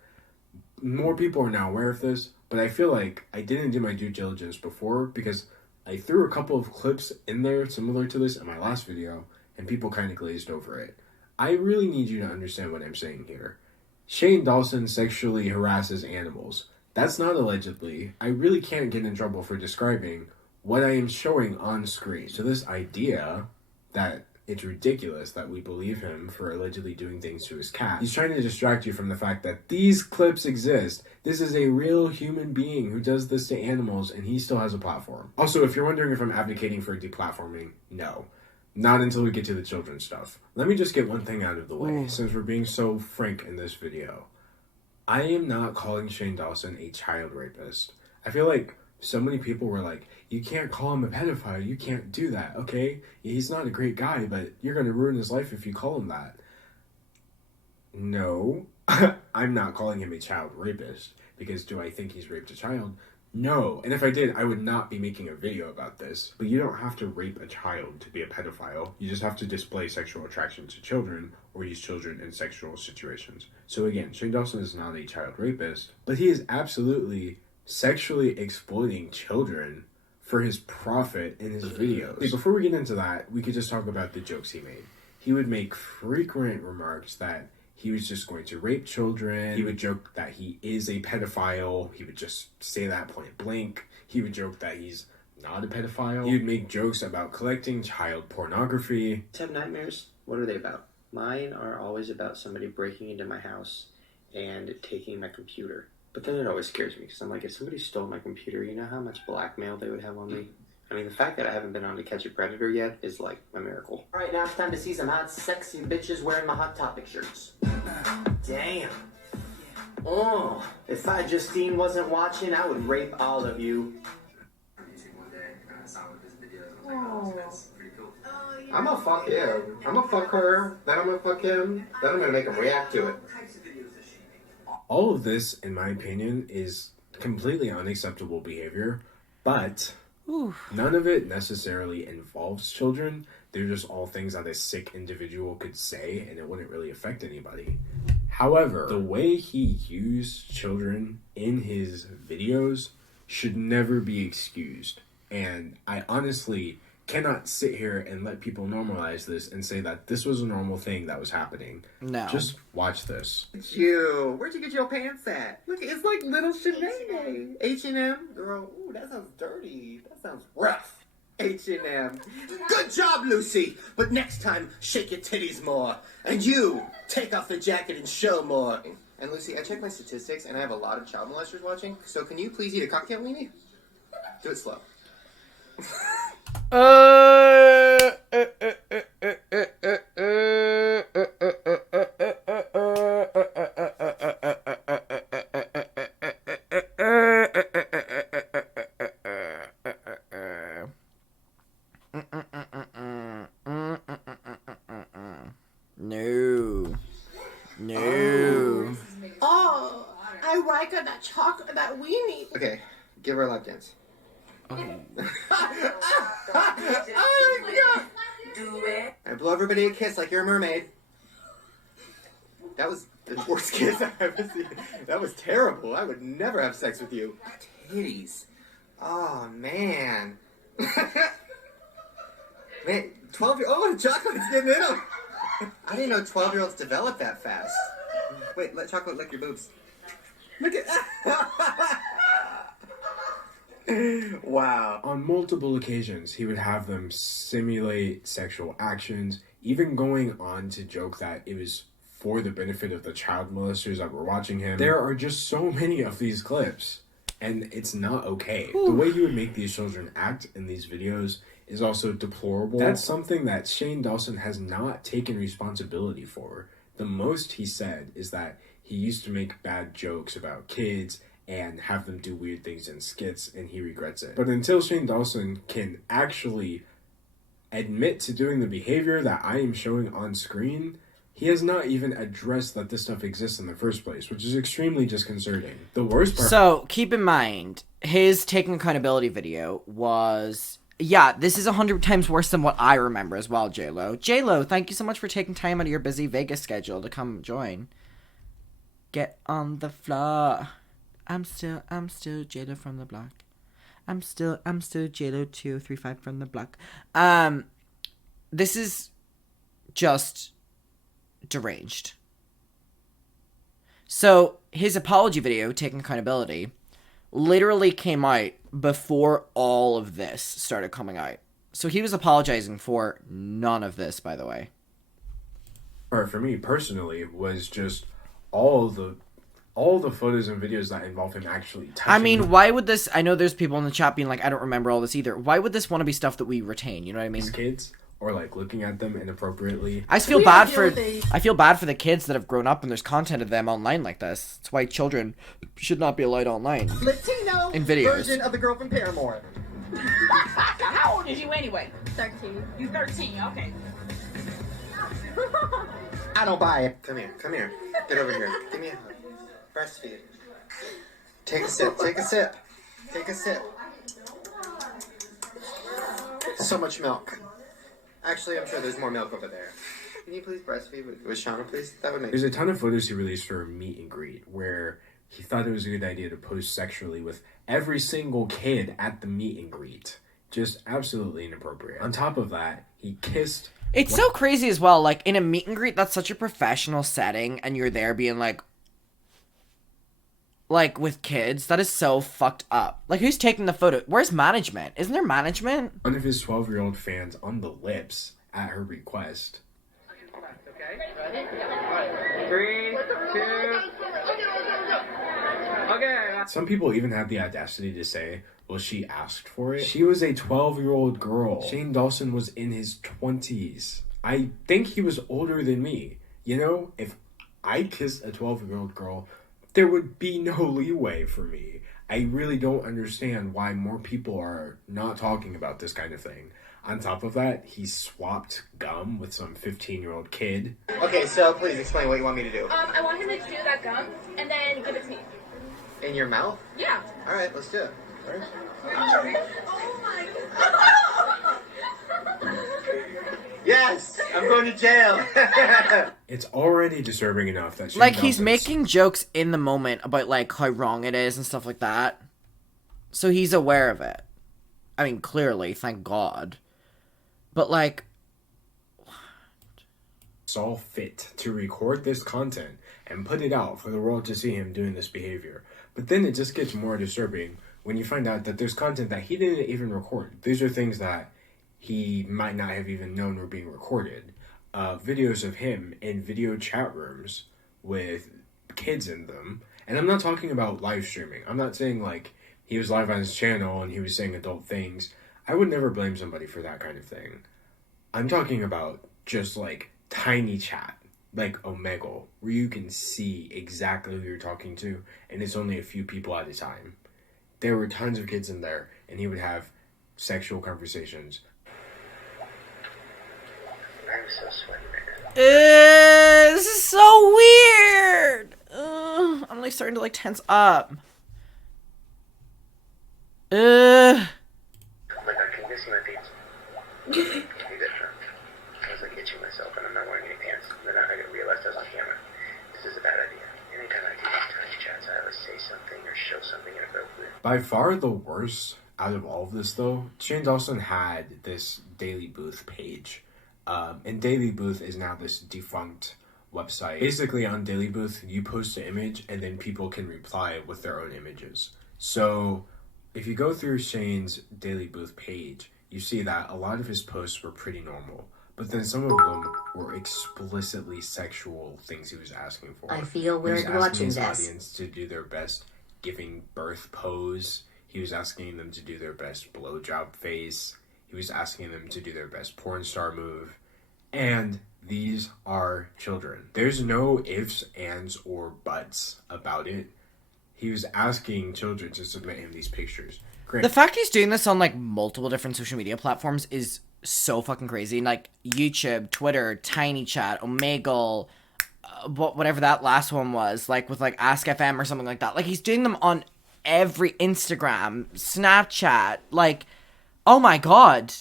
more people are now aware of this. But I feel like I didn't do my due diligence before because I threw a couple of clips in there similar to this in my last video and people kind of glazed over it. I really need you to understand what I'm saying here. Shane Dawson sexually harasses animals. That's not allegedly. I really can't get in trouble for describing what I am showing on screen. So this idea that it's ridiculous that we believe him for allegedly doing things to his cat, he's trying to distract you from the fact that these clips exist. This is a real human being who does this to animals and he still has a platform. Also, if you're wondering if I'm advocating for deplatforming, no. Not until we get to the children's stuff. Let me just get one thing out of the way, since we're being so frank in this video. I am not calling Shane Dawson a child rapist. I feel like so many people were like, you can't call him a pedophile, you can't do that, okay? He's not a great guy, but you're gonna ruin his life if you call him that. No, I'm not calling him a child rapist, because do I think he's raped a child? No, and if I did, I would not be making a video about this. But you don't have to rape a child to be a pedophile. You just have to display sexual attraction to children or use children in sexual situations. So again, Shane Dawson is not a child rapist, but he is absolutely sexually exploiting children for his profit in his videos. Okay, before we get into that, we could just talk about the jokes he made. He would make frequent remarks that he was just going to rape children. He would joke that he is a pedophile. He would just say that point blank. He would joke that he's not a pedophile. He would make jokes about collecting child pornography. Have nightmares? What are they about? Mine are always about somebody breaking into my house and taking my computer. But then it always scares me because I'm like, if somebody stole my computer, you know how much blackmail they would have on me? I mean, the fact that I haven't been on to catch a predator yet is like a miracle. Alright, now it's time to see some hot, sexy bitches wearing my Hot Topic shirts. Damn. Oh, if Justine wasn't watching, I would rape all of you. I'm gonna fuck him. I'm gonna fuck her. Then I'm gonna fuck him. Then I'm gonna make him react to it. All of this, in my opinion, is completely unacceptable behavior, but None of it necessarily involves children. They're just all things that a sick individual could say, and it wouldn't really affect anybody. However, the way he used children in his videos should never be excused. And I honestly cannot sit here and let people normalize this and say that this was a normal thing that was happening. No. Just watch this. You, where'd you get your pants at? Look, it's like little Shanae. H&M, girl. Ooh, that sounds dirty. That sounds rough. H&M. Good job, Lucy. But next time, shake your titties more. And you, take off the jacket and show more. And Lucy, I checked my statistics, and I have a lot of child molesters watching. So can you please eat a cocktail weenie? Do it slow. No. Oh, I like that chocolate, that weenie. Okay, give her a lap dance. Do it. And blow everybody a kiss like you're a mermaid. That was the worst kiss I've ever seen. That was terrible. I would never have sex with you. Titties. Oh, man. Man, 12-year-old... Oh, the chocolate's getting in them. I didn't know 12-year-olds develop that fast. Wait, let chocolate lick your boobs. Look at... Wow. On multiple occasions, he would have them simulate sexual actions, even going on to joke that it was for the benefit of the child molesters that were watching him. There are just so many of these clips, and it's not okay. The way he would make these children act in these videos is also deplorable. That's something that Shane Dawson has not taken responsibility for. The most he said is that he used to make bad jokes about kids and have them do weird things in skits, and he regrets it. But until Shane Dawson can actually admit to doing the behavior that I am showing on screen, he has not even addressed that this stuff exists in the first place, which is extremely disconcerting. The worst part... So, keep in mind, his taking accountability video was... Yeah, this is 100 times worse than what I remember as well, J-Lo. J-Lo, thank you so much for taking time out of your busy Vegas schedule to come join. Get on the floor. I'm still J-Lo from the block. I'm still J-Lo 235 from the block. This is just deranged. So, his apology video, taking accountability, literally came out before all of this started coming out. So he was apologizing for none of this, by the way. Or for me personally, was just all the photos and videos that involve him actually touching. I mean, why would this... I know there's people in the chat being like, I don't remember all this either. Why would this want to be stuff that we retain? You know what I mean? These kids, or like looking at them inappropriately. I feel bad for the kids that have grown up and there's content of them online like this. That's why children should not be allowed online. Latino in videos. version of the girl from Paramore. How old is you anyway? 13. You 13, okay. I don't buy it. Come here. Get over here. Give me a hug. Breastfeed. Take a sip. So much milk. Actually, I'm sure there's more milk over there. Can you please breastfeed with Shauna, please? That would make... There's a ton of photos he released for meet and greet where he thought it was a good idea to pose sexually with every single kid at the meet and greet. Just absolutely inappropriate. On top of that, he kissed... It's so crazy as well. Like, in a meet and greet, that's such a professional setting, and you're there being like, with kids. That is so fucked up. Like, who's taking the photo? Where's management? Isn't there management? One of his 12-year-old fans on the lips at her request. Okay. 3, 2... Okay. Some people even have the audacity to say, well, she asked for it. She was a 12-year-old girl. Shane Dawson was in his 20s. I think he was older than me. You know, if I kissed a 12-year-old girl, there would be no leeway for me. I really don't understand why more people are not talking about this kind of thing. On top of that, he swapped gum with some 15-year-old kid. Okay, so please explain what you want me to do. I want him to do that gum and then give it to me. In your mouth? Yeah. Alright, let's do it. Yes, I'm going to jail. It's already disturbing enough that Shane Like, he's Dawson's- making jokes in the moment about, like, how wrong it is and stuff like that. So he's aware of it. I mean, clearly, thank God. But, like... saw fit to record this content and put it out for the world to see him doing this behavior. But then it just gets more disturbing when you find out that there's content that he didn't even record. These are things that he might not have even known were being recorded. Videos of him in video chat rooms with kids in them. And I'm not talking about live streaming. I'm not saying like he was live on his channel and he was saying adult things. I would never blame somebody for that kind of thing. I'm talking about just like tiny chat, like Omegle, where you can see exactly who you're talking to and it's only a few people at a time. There were tons of kids in there and he would have sexual conversations. I'm so sweaty right now. This is so weird. I'm like starting to like tense up. Oh my god, can you guys see my pants? You did, sure. I was like itching myself and I'm not wearing any pants. And then I realized I was on camera. This is a bad idea. Anytime I do these tiny chats, I always say something or show something inappropriate. By far the worst out of all of this though, Shane Dawson had this Daily Booth page. And Daily Booth is now this defunct website. Basically on Daily Booth, you post an image and then people can reply with their own images. So if you go through Shane's Daily Booth page, you see that a lot of his posts were pretty normal. But then some of them were explicitly sexual things he was asking for. I feel weird He was asking watching his this. audience to do their best giving birth pose. He was asking them to do their best blowjob face. He was asking them to do their best porn star move. And these are children. There's no ifs, ands, or buts about it. He was asking children to submit him these pictures. Great. The fact he's doing this on like multiple different social media platforms is so fucking crazy. Like YouTube, Twitter, Tiny Chat, Omegle, whatever that last one was, like with like Ask FM or something like that. Like he's doing them on every Instagram, Snapchat. Like, oh my god.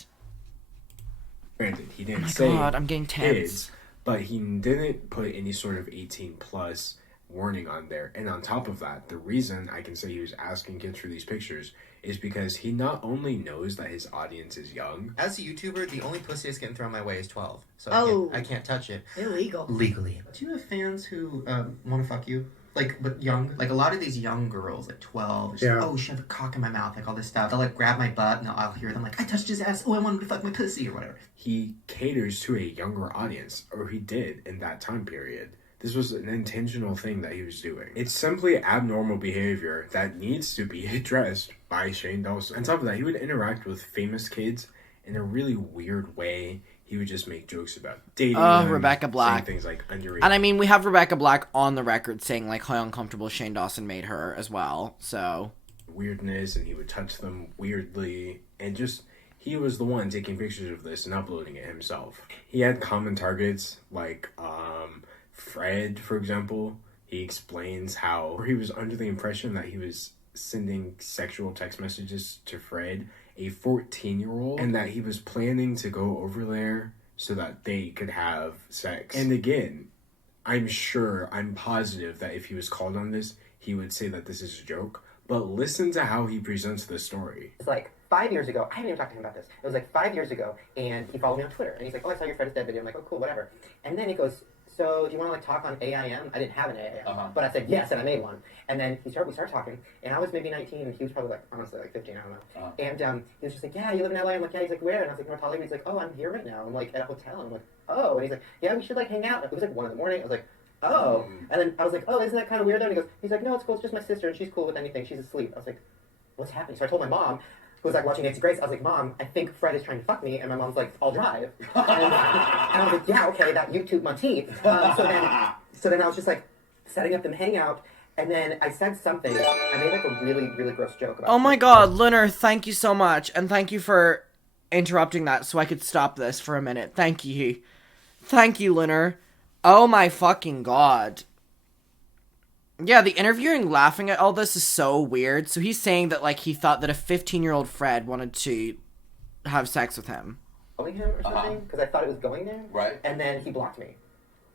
Granted, he didn't Oh my say God, I'm getting tense. kids, but he didn't put any sort of 18 plus warning on there. And on top of that, the reason I can say he was asking kids for these pictures is because he not only knows that his audience is young. As a YouTuber, the only pussy that's getting thrown my way is 12. So Oh. I can't touch it. Illegal. Legally. Do you have fans who want to fuck you? Like, but young? Like, a lot of these young girls, like 12, just, Yeah. oh, shove a cock in my mouth, like all this stuff. They'll, like, grab my butt, and I'll hear them, like, I touched his ass, oh, I wanted to fuck my pussy, or whatever. He caters to a younger audience, or he did in that time period. This was an intentional thing that he was doing. It's simply abnormal behavior that needs to be addressed by Shane Dawson. On top of that, he would interact with famous kids in a really weird way. He would just make jokes about dating them, Rebecca Black. saying things like underrated. And I mean, we have Rebecca Black on the record saying like how uncomfortable Shane Dawson made her as well. So weirdness, and he would touch them weirdly, and just he was the one taking pictures of this and uploading it himself. He had common targets like Fred, for example. He explains how he was under the impression that he was sending sexual text messages to Fred, a 14-year-old, and that he was planning to go over there so that they could have sex. And again, I'm positive that if he was called on this, he would say that this is a joke. But listen to how he presents the story. It's like 5 years ago, I haven't even talked to him about this. It was like 5 years ago, and he followed me on Twitter. And he's like, oh, I saw your Fred is Dead video. I'm like, oh, cool, whatever. And then he goes, so do you want to like talk on AIM? I didn't have an AIM, but I said yes, and I made one. And then we started talking, and I was maybe 19, and he was probably like, honestly, like 15, I don't know. And he was just like, yeah, you live in LA? I'm like, yeah. He's like, where? And I was like, North Hollywood. He's like, oh, I'm here right now. I'm like, at a hotel. And I'm like, oh. And he's like, yeah, we should like hang out. It was like 1 in the morning. I was like, oh. And then I was like, oh, isn't that kind of weird? And he's like, no, it's cool. It's just my sister, and she's cool with anything. She's asleep. I was like, what's happening? So I told my mom, who was like watching Nancy Grace. I was like, Mom, I think Fred is trying to fuck me. And my mom's like, I'll drive. And I was like, yeah, okay, that YouTube motif. So then I was just like setting up them hangout. And then I said something. I made like a really, really gross joke about oh my god, Lunar, thank you so much. And thank you for interrupting that so I could stop this for a minute. Thank you. Thank you, Lunar. Oh my fucking god. Yeah, the interviewing laughing at all this is so weird. So he's saying that, like, he thought that a 15-year-old Fred wanted to have sex with him. Following him or something because I thought it was going there. Right. And then he blocked me.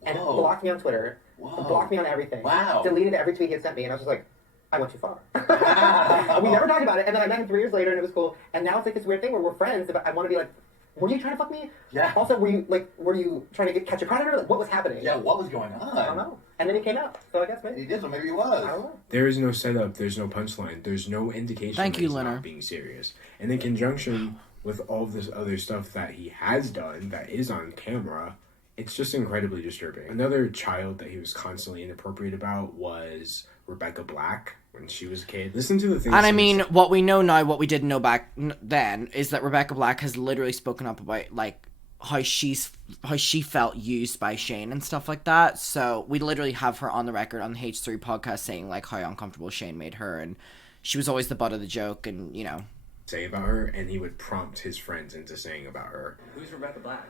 And Whoa. blocked me on Twitter. Whoa. Blocked me on everything. Wow. Deleted every tweet he had sent me. And I was just like, I went too far. We never talked about it. And then I met him 3 years later and it was cool. And now it's like this weird thing where we're friends. But I want to be like, were you trying to fuck me? Yeah. Also, were you trying to catch a predator? Like, what was happening? Yeah, what was going on? I don't know. And then he came out. So I guess maybe. He did, so maybe he was. I don't know. There is no setup, there's no punchline, there's no indication Thank that you, he's Leonard. not being serious. And in conjunction with all this other stuff that he has done that is on camera, it's just incredibly disturbing. Another child that he was constantly inappropriate about was Rebecca Black when she was a kid. Listen to the things. And I mean, what we know now, what we didn't know back then, is that Rebecca Black has literally spoken up about, like, how she felt used by Shane and stuff like that. So we literally have her on the record on the H3 podcast saying, like, how uncomfortable Shane made her, and she was always the butt of the joke, and, you know. Say about her, and he would prompt his friends into saying about her. Who's Rebecca Black?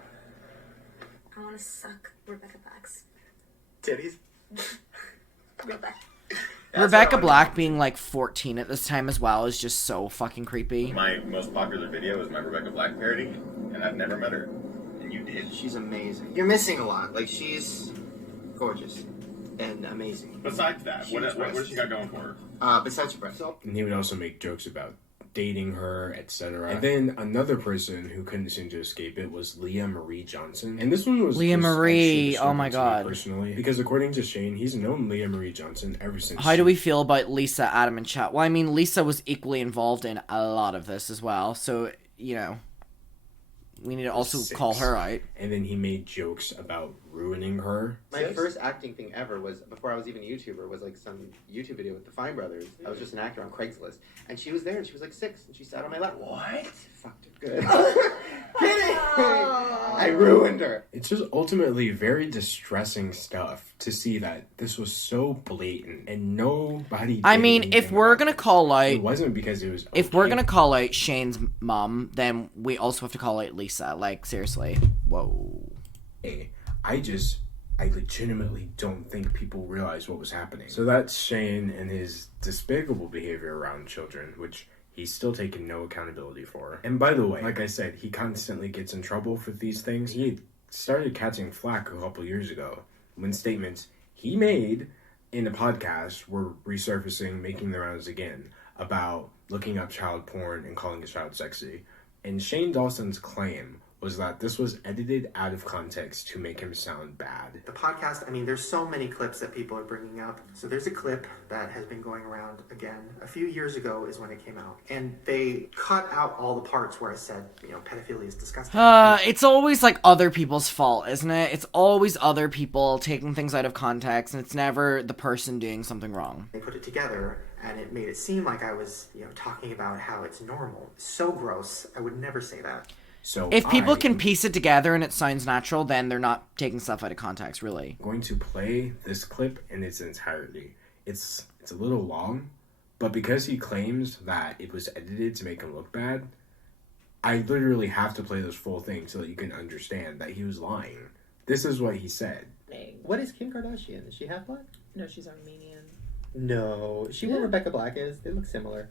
I want to suck Rebecca Black's titties. Rebecca. Rebecca Black being, like, 14 at this time as well is just so fucking creepy. My most popular video is my Rebecca Black parody, and I've never met her. And you did. She's amazing. You're missing a lot. Like, she's gorgeous and amazing. Besides that, what does she got going for her? Besides her breasts. And he would also make jokes about dating her, etc. And then another person who couldn't seem to escape it was Leah Marie Johnson. And this one was Leah just Marie, extra oh my disturbing to me God. personally, because according to Shane, he's known Leah Marie Johnson ever since. How do we feel about Lisa, Adam, and Chat? Well, I mean, Lisa was equally involved in a lot of this as well, so, you know, we need to also call her out. And then he made jokes about ruining her. My first acting thing ever was, before I was even a YouTuber, was like some YouTube video with the Fine Brothers. I was just an actor on Craigslist. And she was there and she was like 6 and she sat on my lap. What? Fucked her good. Kidding! I ruined her. It's just ultimately very distressing stuff to see that this was so blatant and nobody I did mean, anything if we're about gonna it. call out... It wasn't because it was okay. If we're gonna call out Shane's mom, then we also have to call out Lisa. Like, seriously. Whoa. I legitimately don't think people realize what was happening. So that's Shane and his despicable behavior around children, which he's still taking no accountability for. And by the way, like I said, he constantly gets in trouble for these things. He started catching flack a couple years ago when statements he made in a podcast were resurfacing, making the rounds again, about looking up child porn and calling a child sexy. And Shane Dawson's claim was that this was edited out of context to make him sound bad. The podcast, I mean, there's so many clips that people are bringing up. So there's a clip that has been going around again. A few years ago is when it came out. And they cut out all the parts where I said, you know, pedophilia is disgusting. It's always, like, other people's fault, isn't it? It's always other people taking things out of context, and it's never the person doing something wrong. They put it together, and it made it seem like I was, you know, talking about how it's normal. So gross. I would never say that. So if people can piece it together and it sounds natural, then they're not taking stuff out of context, really. I'm going to play this clip in its entirety. It's a little long, but because he claims that it was edited to make him look bad, I literally have to play this full thing so that you can understand that he was lying. This is what he said. What is Kim Kardashian? Is she half black? No, she's Armenian. No. Is she what Rebecca Black is? They look similar.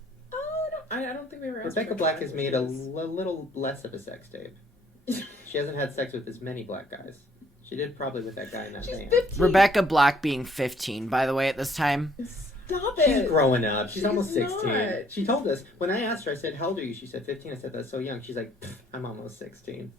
I don't think we ever asked Rebecca her Black what has made a little less of a sex tape. She hasn't had sex with as many black guys. She did probably with that guy in that band. 15. Rebecca Black being 15, by the way, at this time. Stop it. She's growing up. She's almost 16. not. She told us, when I asked her, I said, how old are you? She said 15. I said, that's so young. She's like, I'm almost 16.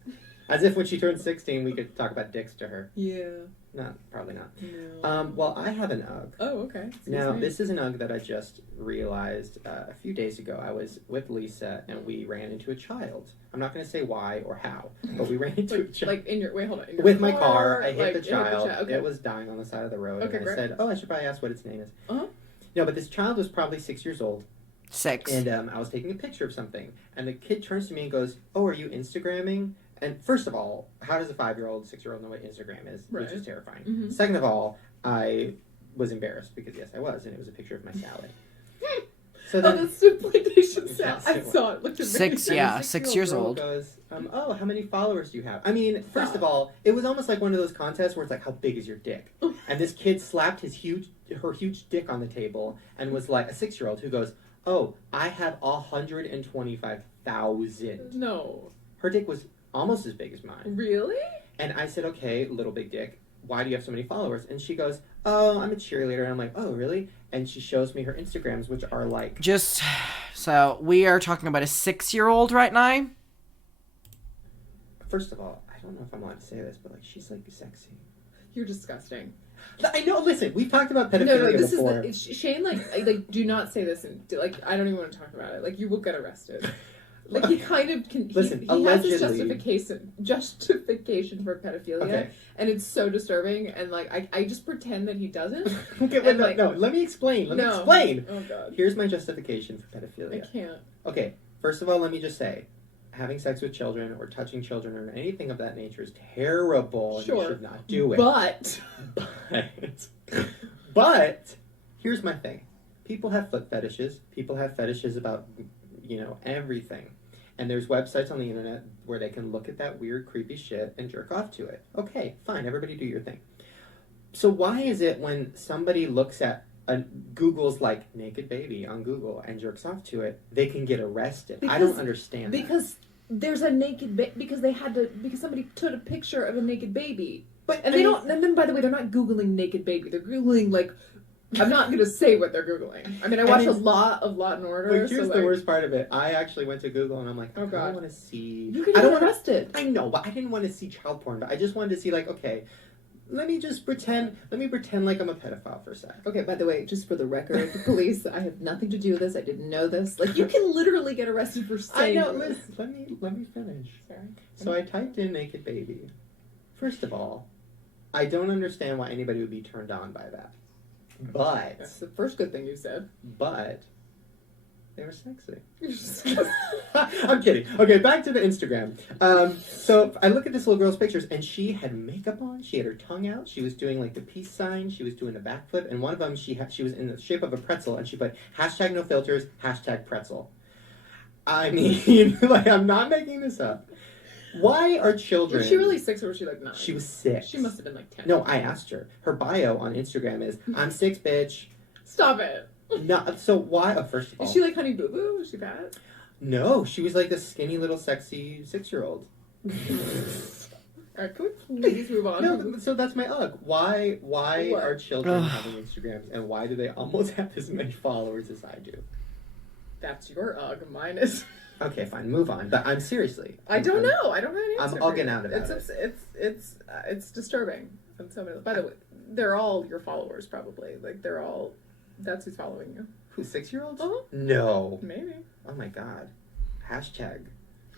As if when she turned 16, we could talk about dicks to her. Yeah. No, probably not. No. Well, I have an UGG. Oh, okay. Now, this is an UGG that I just realized a few days ago. I was with Lisa, and we ran into a child. I'm not going to say why or how, but we ran into a child. Like in your, wait, hold on. In your With my car, I hit like, the child. Okay. It was dying on the side of the road. Okay, and I great. said, I should probably ask what its name is. Uh-huh. No, but this child was probably 6 years old. 6. And I was taking a picture of something. And the kid turns to me and goes, are you Instagramming? And first of all, how does a 5-year-old, 6-year-old know what Instagram is? Right. Which is terrifying. Mm-hmm. Second of all, I was embarrassed because, yes, I was. And it was a picture of my salad. So then, the supplementation salad. I saw it. Looked 6, yeah, 6 years old. Goes, how many followers do you have? I mean, first of all, it was almost like one of those contests where it's like, how big is your dick? And this kid slapped his huge her huge dick on the table and was like, a 6-year-old who goes, oh, I have 125,000. No. Her dick was almost as big as mine. Really? And I said, okay, little big dick, why do you have so many followers? And she goes, oh, I'm a cheerleader. And I'm like, oh, really? And she shows me her Instagrams, which are like... So, we are talking about a 6-year-old right now? First of all, I don't know if I'm allowed to say this, but, like, she's, like, sexy. You're disgusting. I know, listen, we've talked about pedophilia before. Is Shane, like, do not say this, and, like, I don't even want to talk about it. Like, you will get arrested. Like, he kind of can... Listen, he has this justification for pedophilia, Okay. and it's so disturbing, and, like, I just pretend that he doesn't. Okay, wait, no, let me explain. Let me explain. Oh, God. Here's my justification for pedophilia. I can't. Okay, first of all, let me just say, having sex with children or touching children or anything of that nature is terrible, and you should not do it. But here's my thing. People have foot fetishes. People have fetishes about, everything. And there's websites on the internet where they can look at that weird, creepy shit and jerk off to it. Okay, fine, everybody do your thing. So why is it when somebody looks at Google's like naked baby on Google and jerks off to it, they can get arrested? I don't understand that. Because there's a naked because somebody took a picture of a naked baby. And then by the way, they're not Googling naked baby. They're Googling, like, I'm not going to say what they're Googling. I mean, I watch a lot of Law and Order. But here's the worst part of it. I actually went to Google and I'm like, oh, God. I don't want to see... You could get arrested. I know, but I didn't want to see child porn. But I just wanted to see, like, okay, let me pretend like I'm a pedophile for a sec. Okay, by the way, just for the record, the police, I have nothing to do with this. I didn't know this. Like, you can literally get arrested for saying I know, let me finish. Sorry. So I typed in naked baby. First of all, I don't understand why anybody would be turned on by that. But... That's the first good thing you said. But... they were sexy. I'm kidding. Okay, back to the Instagram. So I look at this little girl's pictures, and she had makeup on. She had her tongue out. She was doing like the peace sign. She was doing a backflip, and one of them she was in the shape of a pretzel, and she put #NoFilters, #pretzel. I mean, like, I'm not making this up. Why are children... Was she really 6 or was she like 9? She was 6. She must have been like 10. No, I asked her. Her bio on Instagram is, I'm 6, bitch. Stop it. No, so why? Oh, first of all... Is she like Honey Boo Boo? Is she bad? No, she was like a skinny little sexy 6-year-old. Alright, can we please move on? No, so that's my ugh. Why are children having Instagrams, and why do they almost have as many followers as I do? That's your ugh. Mine is... Okay, fine, move on. But I'm seriously... I don't know. I don't have an answer. I'll get out of it. It's disturbing. And so many, by the way, they're all your followers, probably. Like, they're all... That's who's following you. Who, 6-year-olds? Uh-huh. No. Maybe. Oh my god.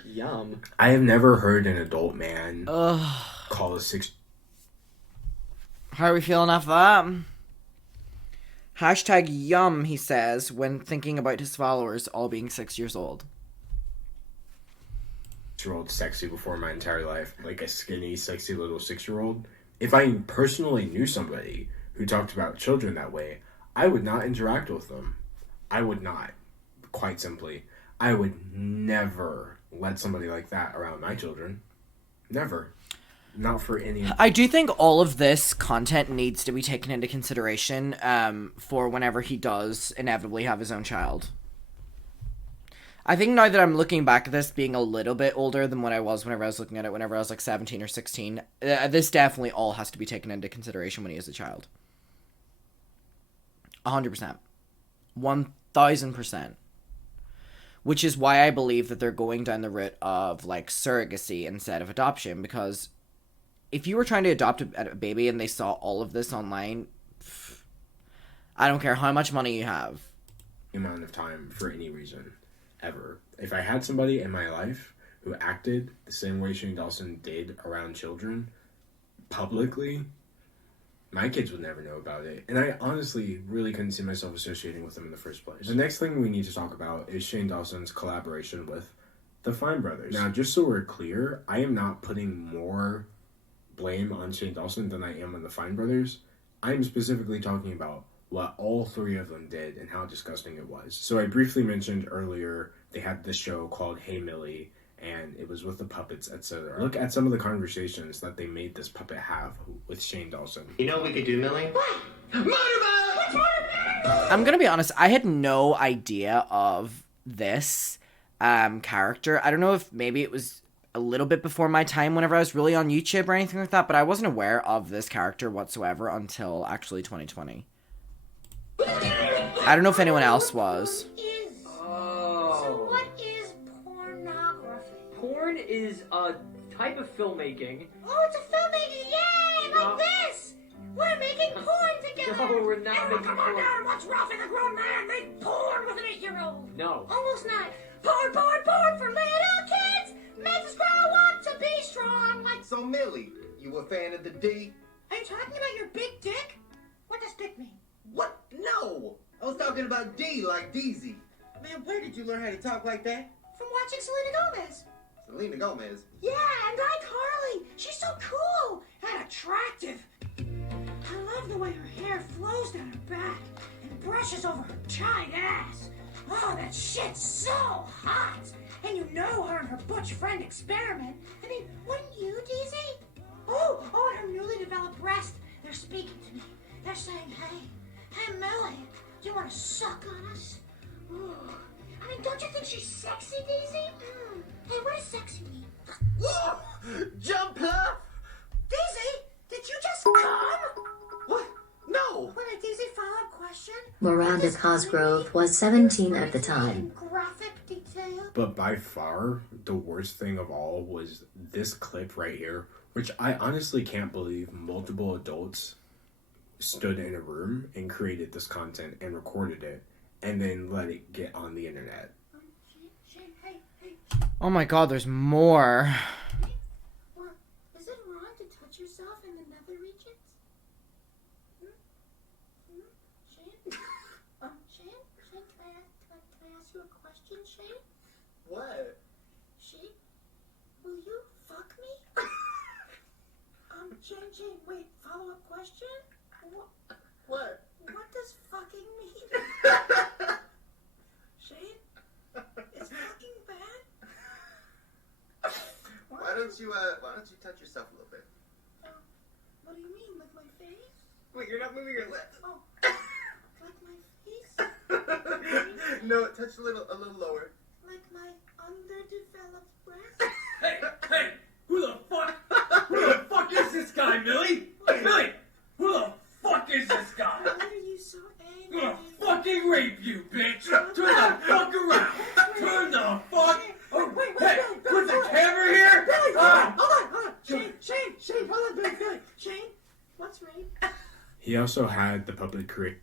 #yum. I have never heard an adult man call a 6... How are we feeling after that? #yum, he says, when thinking about his followers all being 6 years old. Year-old sexy before my entire life, like a skinny, sexy little 6-year-old. If I personally knew somebody who talked about children that way, I would not interact with them. I would not. Quite simply. I would never let somebody like that around my children. Never. Not for any... I do think all of this content needs to be taken into consideration for whenever he does inevitably have his own child. I think now that I'm looking back at this, being a little bit older than what I was whenever I was looking at it, whenever I was like 17 or 16, this definitely all has to be taken into consideration when he is a child. 100%. 1000%. Which is why I believe that they're going down the route of, like, surrogacy instead of adoption, because if you were trying to adopt a baby and they saw all of this online, I don't care how much money you have. Amount of time for any reason. Ever. If I had somebody in my life who acted the same way Shane Dawson did around children, publicly, my kids would never know about it. And I honestly really couldn't see myself associating with them in the first place. The next thing we need to talk about is Shane Dawson's collaboration with the Fine Brothers. Now, just so we're clear, I am not putting more blame on Shane Dawson than I am on the Fine Brothers. I'm specifically talking about what all 3 of them did and how disgusting it was. So I briefly mentioned earlier they had this show called Hey Millie, and it was with the puppets, etc. Look at some of the conversations that they made this puppet have with Shane Dawson. You know what we could do, Millie? What? I'm gonna be honest, I had no idea of this character. I don't know if maybe it was a little bit before my time whenever I was really on YouTube or anything like that, but I wasn't aware of this character whatsoever until actually 2020. I don't know if anyone else was. So what is pornography? Porn is a type of filmmaking. Oh, it's a filmmaking! Yay! Like this! We're making porn together! No, we're not Everyone making come on porn. down and watch Ralph and the Grown Man make porn with an 8-year-old! No. Almost not. Porn for little kids! Makes us grow up to be strong like... So, Millie, you a fan of the D? Are you talking about your big dick? What does dick mean? What? No! I was talking about D like Deezy. Man, where did you learn how to talk like that? From watching Selena Gomez. Selena Gomez. Yeah, and iCarly. She's so cool and attractive. I love the way her hair flows down her back and brushes over her tight ass. Oh, that shit's so hot. And you know her and her butch friend experiment. I mean, wouldn't you, Deezy? Oh, and her newly developed breast. They're speaking to me. They're saying, hey, Millie, do you want to suck on us? Ooh. I mean, don't you think she's sexy, Daisy? Hey, what does sexy mean? Jump up! Daisy, did you just come? What? No! What a Daisy follow-up question? Miranda Cosgrove was 17 at the time. Graphic detail. But by far, the worst thing of all was this clip right here, which I honestly can't believe multiple adults stood in a room and created this content and recorded it and then let it get on the internet. Oh my god, there's more. Well, is it wrong to touch yourself in the nether regions? Shane? Shane, can I ask you a question, Shane? What? Shane, will you fuck me? Shane, wait, follow-up question? What? What does fucking mean? Shane? Is fucking bad? Why don't you touch yourself a little bit? What do you mean, like my face? Wait, you're not moving your lips. Oh, like my face? No, touch a little lower. Like my underdeveloped breast? Hey! Who the fuck is this guy, Millie? Millie! Who the fuck is this guy? Why are you so angry? I'm gonna fucking rape you, bitch! Turn the fuck around! Turn the fuck... Oh, hey, put the camera here! Hold on! Shane, hold on, Billy. Shane, what's rape? He also had the public create.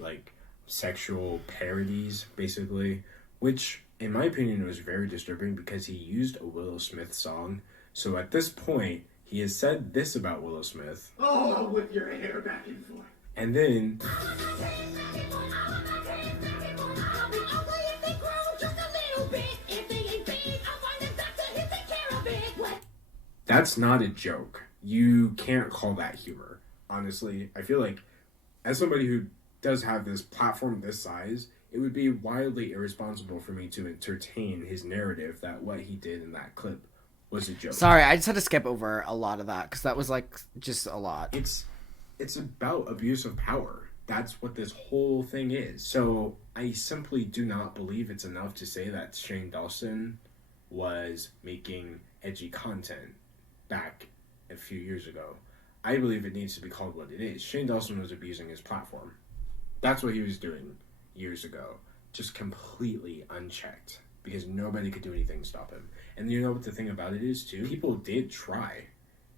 Like sexual parodies basically, which in my opinion was very disturbing because he used a Willow Smith song. So at this point he has said this about Willow Smith. Oh, I'll whip your hair back and forth. And then that's not a joke. You can't call that humor. Honestly, I feel like as somebody who does have this platform this size, it would be wildly irresponsible for me to entertain his narrative that what he did in that clip was a joke. Sorry, I just had to skip over a lot of that because that was like just a lot. It's about abuse of power. That's what this whole thing is. So I simply do not believe it's enough to say that Shane Dawson was making edgy content back a few years ago. I believe it needs to be called what it is. Shane Dawson was abusing his platform. That's what he was doing years ago. Just completely unchecked. Because nobody could do anything to stop him. And you know what the thing about it is, too? People did try.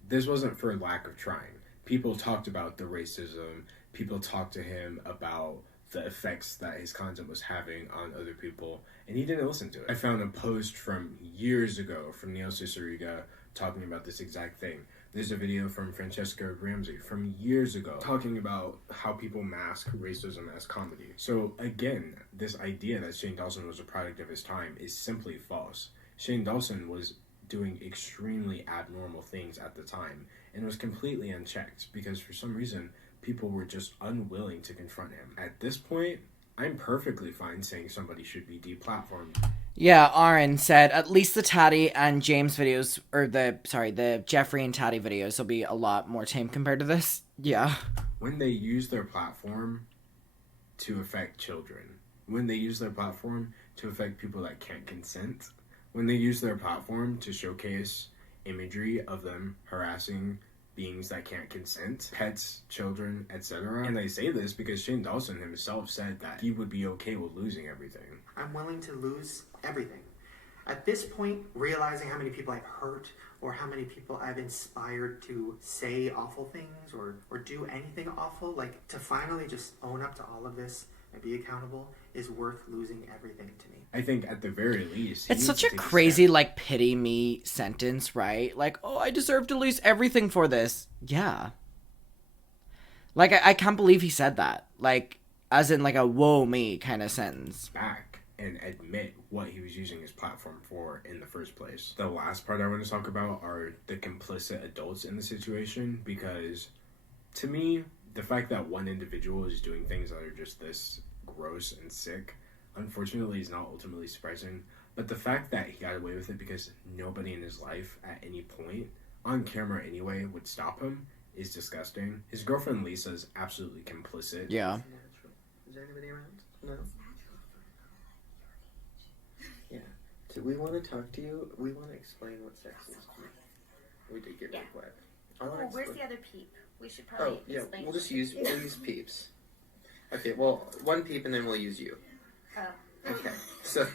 This wasn't for lack of trying. People talked about the racism. People talked to him about the effects that his content was having on other people. And he didn't listen to it. I found a post from years ago from Neil Ciceriga talking about this exact thing. There's a video from Francesca Ramsey from years ago talking about how people mask racism as comedy. So again, this idea that Shane Dawson was a product of his time is simply false. Shane Dawson was doing extremely abnormal things at the time and was completely unchecked because for some reason people were just unwilling to confront him. At this point, I'm perfectly fine saying somebody should be deplatformed. Yeah, Aaron said at least the Tati and James videos, or the Jeffrey and Tati videos will be a lot more tame compared to this. Yeah. When they use their platform to affect children, when they use their platform to affect people that can't consent, when they use their platform to showcase imagery of them harassing beings that can't consent, pets, children, etc. And I say this because Shane Dawson himself said that he would be okay with losing everything. I'm willing to lose everything. At this point, realizing how many people I've hurt or how many people I've inspired to say awful things or do anything awful, like to finally just own up to all of this and be accountable is worth losing everything to me. I think at the very least... It's such a crazy, like, pity me sentence, right? Like, oh, I deserve to lose everything for this. Yeah. Like, I can't believe he said that. Like, as in, like, a whoa me kind of sentence. Back and admit what he was using his platform for in the first place. The last part I want to talk about are the complicit adults in the situation, because to me, the fact that one individual is doing things that are just this gross and sick, unfortunately, is not ultimately surprising. But the fact that he got away with it because nobody in his life at any point, on camera anyway, would stop him is disgusting. His girlfriend Lisa's absolutely complicit. Yeah. Is there anybody around? No. Yeah. Do we want to talk to you? We want to explain what sex is to you. We did get real quiet. Where's the other peep? We should probably explain. We'll use peeps. Okay, well, one peep and then we'll use you. Oh. Okay, so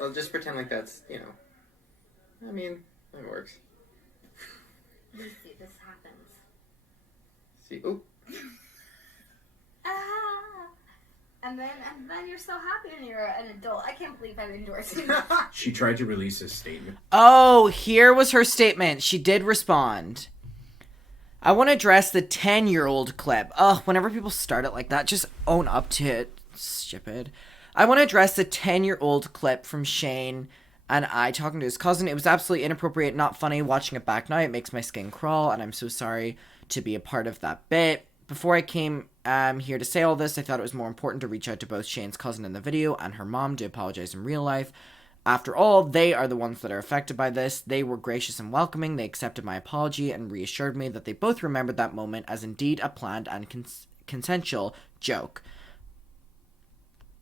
we'll just pretend like that's, I mean, that works. Lucy, this happens. See, oop. And then you're so happy when you're an adult. I can't believe I'm endorsing. She tried to release a statement. Oh, here was her statement. She did respond. I want to address the 10-year-old clip. Ugh, whenever people start it like that, just own up to it. Stupid. I want to address the 10-year-old clip from Shane and I talking to his cousin. It was absolutely inappropriate, not funny. Watching it back now, it makes my skin crawl, and I'm so sorry to be a part of that bit. Before I came here to say all this, I thought it was more important to reach out to both Shane's cousin in the video and her mom to apologize in real life. After all, they are the ones that are affected by this. They were gracious and welcoming. They accepted my apology and reassured me that they both remembered that moment as indeed a planned and consensual joke.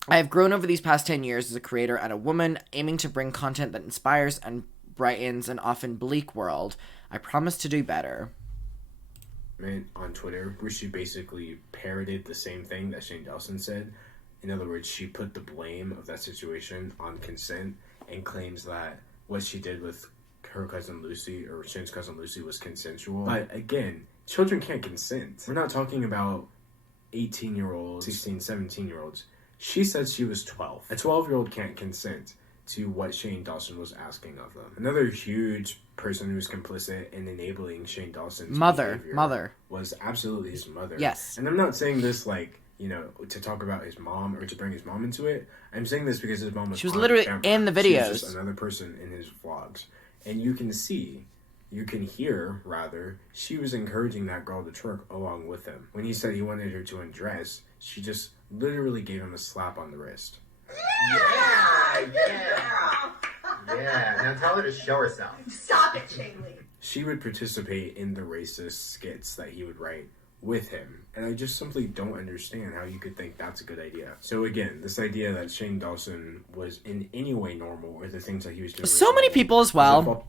I have grown over these past 10 years as a creator and a woman, aiming to bring content that inspires and brightens an often bleak world. I promise to do better. On Twitter, where she basically parroted the same thing that Shane Dawson said. In other words, she put the blame of that situation on consent and claims that what she did with her cousin Lucy, or Shane's cousin Lucy, was consensual. But again, children can't consent. We're not talking about 18-year-olds, 16, 17-year-olds. She said she was 12. A 12-year-old can't consent to what Shane Dawson was asking of them. Another huge person who's complicit in enabling Shane Dawson's behavior was absolutely his mother. Yes. And I'm not saying this to talk about his mom or to bring his mom into it. I'm saying this because his mom was literally in the videos. She was just another person in his vlogs. And you can hear, she was encouraging that girl to twerk along with him. When he said he wanted her to undress, she just literally gave him a slap on the wrist. Yeah, now tell her to show herself. Stop it, Shane Lee. She would participate in the racist skits that he would write with him. And I just simply don't understand how you could think that's a good idea. So again, this idea that Shane Dawson was in any way normal or the things that he was doing. So many people as well,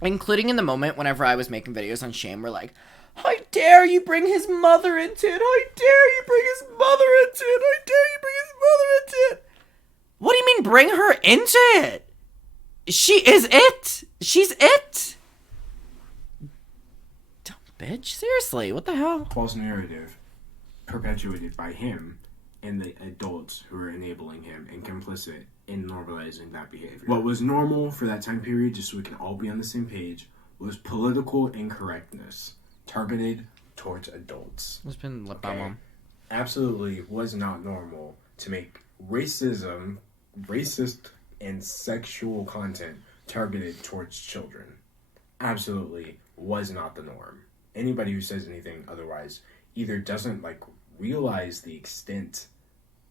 including in the moment whenever I was making videos on Shane, were like, how dare you bring his mother into it? How dare you bring his mother into it? How dare you bring his mother into it? What do you mean bring her into it? She is it. She's it. Dumb bitch. Seriously, what the hell? False narrative perpetuated by him and the adults who are enabling him and complicit in normalizing that behavior. What was normal for that time period, just so we can all be on the same page, was political incorrectness targeted towards adults. It's been lip balm on. Absolutely was not normal to make racist, and sexual content targeted towards children. Absolutely was not the norm. Anybody who says anything otherwise either doesn't realize the extent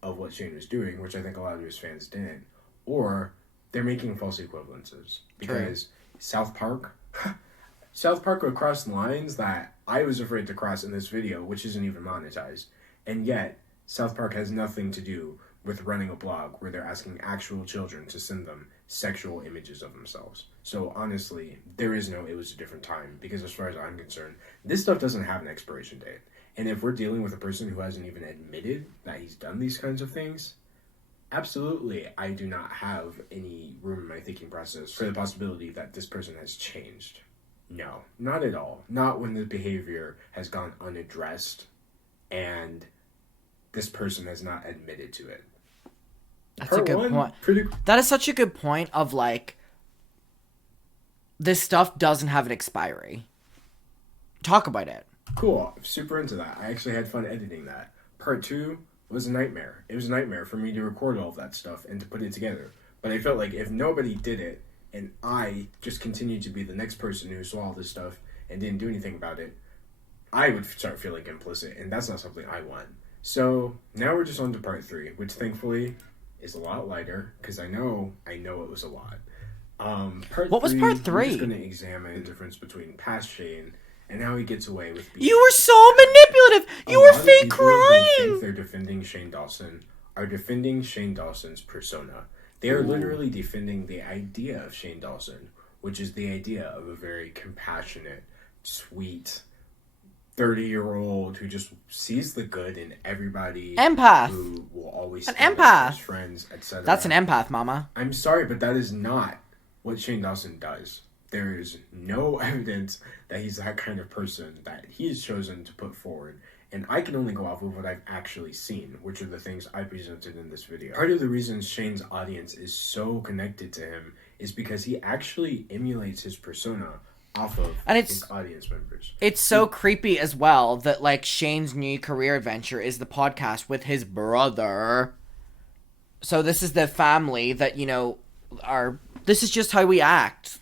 of what Shane was doing, which I think a lot of his fans didn't, or they're making false equivalences. Because South Park would cross lines that I was afraid to cross in this video, which isn't even monetized. And yet, South Park has nothing to do with running a blog where they're asking actual children to send them sexual images of themselves. So honestly, there is no it was a different time, because as far as I'm concerned, this stuff doesn't have an expiration date. And if we're dealing with a person who hasn't even admitted that he's done these kinds of things, absolutely, I do not have any room in my thinking process for the possibility that this person has changed. No, not at all. Not when the behavior has gone unaddressed and this person has not admitted to it. That's a good point. That is such a good point of this stuff doesn't have an expiry. Talk about it. Cool. I'm super into that. I actually had fun editing that. Part 2 was a nightmare. It was a nightmare for me to record all of that stuff and to put it together. But I felt like if nobody did it and I just continued to be the next person who saw all this stuff and didn't do anything about it, I would start feeling complicit, and that's not something I want. So now we're just on to part 3, which thankfully is a lot lighter, because I know it was a lot. What was part 3? We're just going to examine the difference between past Shane and how he gets away with being... You were so manipulative! You were fake crying! Who think they're defending Shane Dawson are defending Shane Dawson's persona. They are literally defending the idea of Shane Dawson, which is the idea of a very compassionate, sweet, 30-year-old who just sees the good in everybody. Empath. Who will always an stand empath. up for his friends, etc. That's an empath, mama. I'm sorry, but that is not what Shane Dawson does. There is no evidence that he's that kind of person that he has chosen to put forward. And I can only go off of what I've actually seen, which are the things I presented in this video. Part of the reason Shane's audience is so connected to him is because he actually emulates his persona off of his audience members. It's so creepy as well that Shane's new career adventure is the podcast with his brother. So this is the family that, this is just how we act.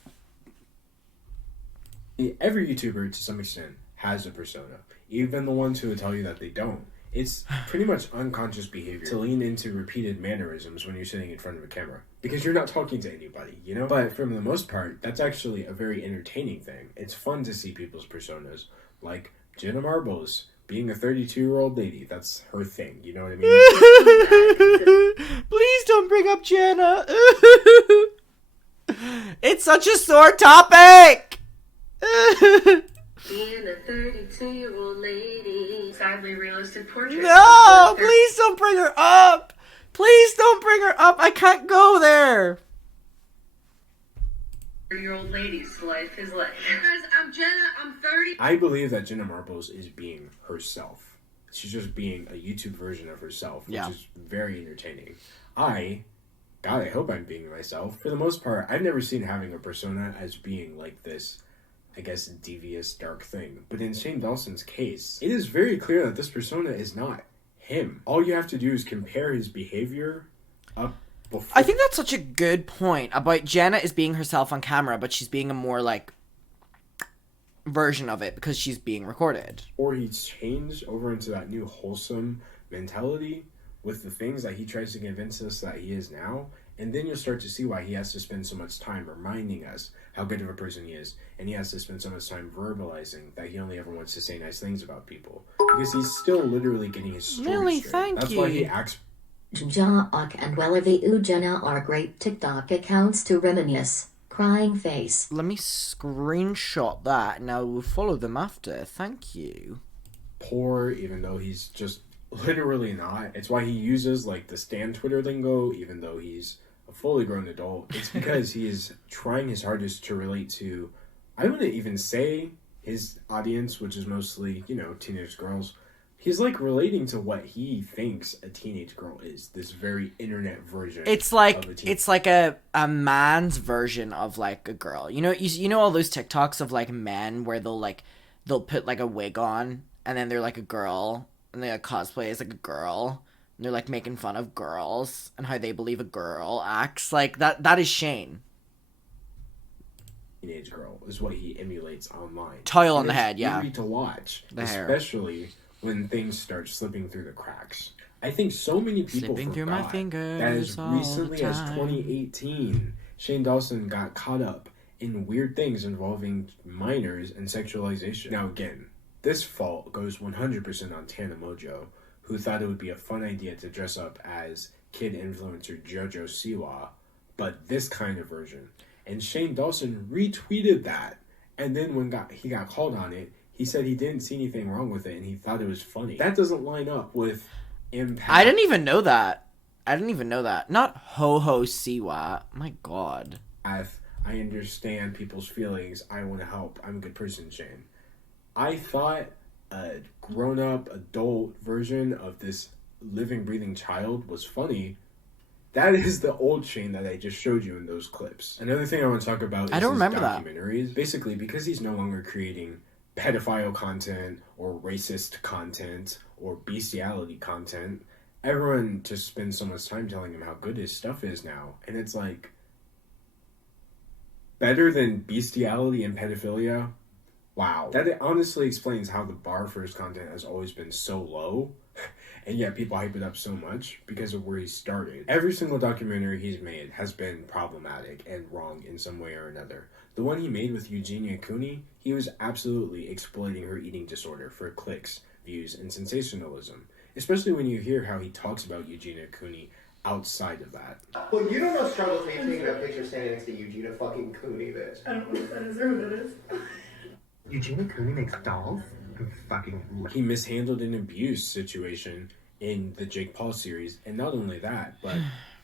Every YouTuber, to some extent, has a persona. Even the ones who would tell you that they don't. It's pretty much unconscious behavior to lean into repeated mannerisms when you're sitting in front of a camera. Because you're not talking to anybody, But for the most part, that's actually a very entertaining thing. It's fun to see people's personas. Like Jenna Marbles being a 32-year-old lady. That's her thing, you know what I mean? Please don't bring up Jenna. It's such a sore topic. Being a 32-year-old lady. Sadly realistic portrait. No, please don't bring her up. Please don't bring her up. I can't go there. 30-year-old lady's life is like. Guys, I'm Jenna. I'm 30. I believe that Jenna Marbles is being herself. She's just being a YouTube version of herself, which is very entertaining. I hope I'm being myself. For the most part, I've never seen having a persona as being like this, I guess, devious, dark thing. But in Shane Dawson's case, it is very clear that this persona is not him. All you have to do is compare his behavior up before. I think that's such a good point about Jenna is being herself on camera, but she's being a more version of it because she's being recorded. Or he's changed over into that new wholesome mentality with the things that he tries to convince us that he is now. And then you'll start to see why he has to spend so much time reminding us how good of a person he is. And he has to spend so much time verbalizing that he only ever wants to say nice things about people. Because he's still literally getting his story Millie, straight. thank That's you. why he acts... Jana and Wellevi Ujana are great TikTok accounts to reminisce. Crying face. Let me screenshot that and I will follow them after. Thank you. Poor, even though he's just literally not. It's why he uses the Stan Twitter lingo, even though he's a fully grown adult. It's because he is trying his hardest to relate to, I wouldn't even say his audience, which is mostly, teenage girls, He's like relating to what he thinks a teenage girl is. This very internet version. It's like a man's version of like a girl. You know all those TikToks of like men where they'll put like a wig on and then they're like a girl and they like cosplay as like a girl and they're like making fun of girls and how they believe a girl acts like that. That is Shane. Teenage girl is what he emulates online. Tile on the head, yeah. It's eerie to watch, The hair. especially when things start slipping through the cracks. I think so many people Slipping through my fingers that as all the recently as time. 2018, Shane Dawson got caught up in weird things involving minors and sexualization. Now again, this fault goes 100% on Tana Mojo, who thought it would be a fun idea to dress up as kid influencer JoJo Siwa, but this kind of version. And Shane Dawson retweeted that, and then when he got called on it, he said he didn't see anything wrong with it and he thought it was funny. That doesn't line up with impact. I didn't even know that. Not Ho-Ho Siwa. My God. I understand people's feelings. I want to help. I'm a good person, Shane. I thought a grown-up adult version of this living, breathing child was funny. That is the old Shane that I just showed you in those clips. Another thing I want to talk about is I don't his remember that. documentaries. Basically, because he's no longer creating pedophile content or racist content or bestiality content, everyone just spends so much time telling him how good his stuff is now. And it's like, better than bestiality and pedophilia? Wow. That honestly explains how the bar for his content has always been so low, and yet people hype it up so much because of where he started. Every single documentary he's made has been problematic and wrong in some way or another. The one he made with Eugenia Cooney, he was absolutely exploiting her eating disorder for clicks, views, and sensationalism. Especially when you hear how he talks about Eugenia Cooney outside of that. Well, you don't know struggle till you're taking a picture standing next to Eugenia fucking Cooney, bitch. I don't know what that is or who that is. Eugenia Cooney makes dolls? I'm fucking... He mishandled an abuse situation in the Jake Paul series, and not only that, but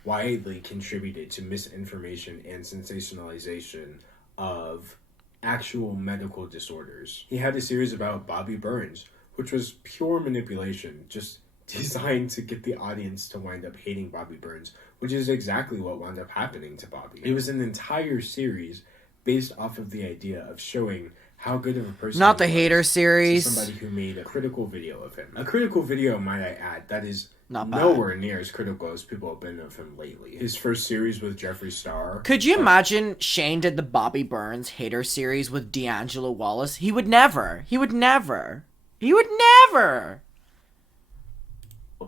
widely contributed to misinformation and sensationalization of actual medical disorders. He had a series about Bobby Burns, which was pure manipulation, just designed to get the audience to wind up hating Bobby Burns, which is exactly what wound up happening to Bobby. It was an entire series based off of the idea of showing how good of a person Not the he hater was series. to somebody who made a critical video of him. A critical video, might I add, that is Not bad. nowhere near as critical as people have been of him lately. His first series with Jeffree Star. Could you imagine Shane did the Bobby Burns hater series with D'Angelo Wallace? He would never.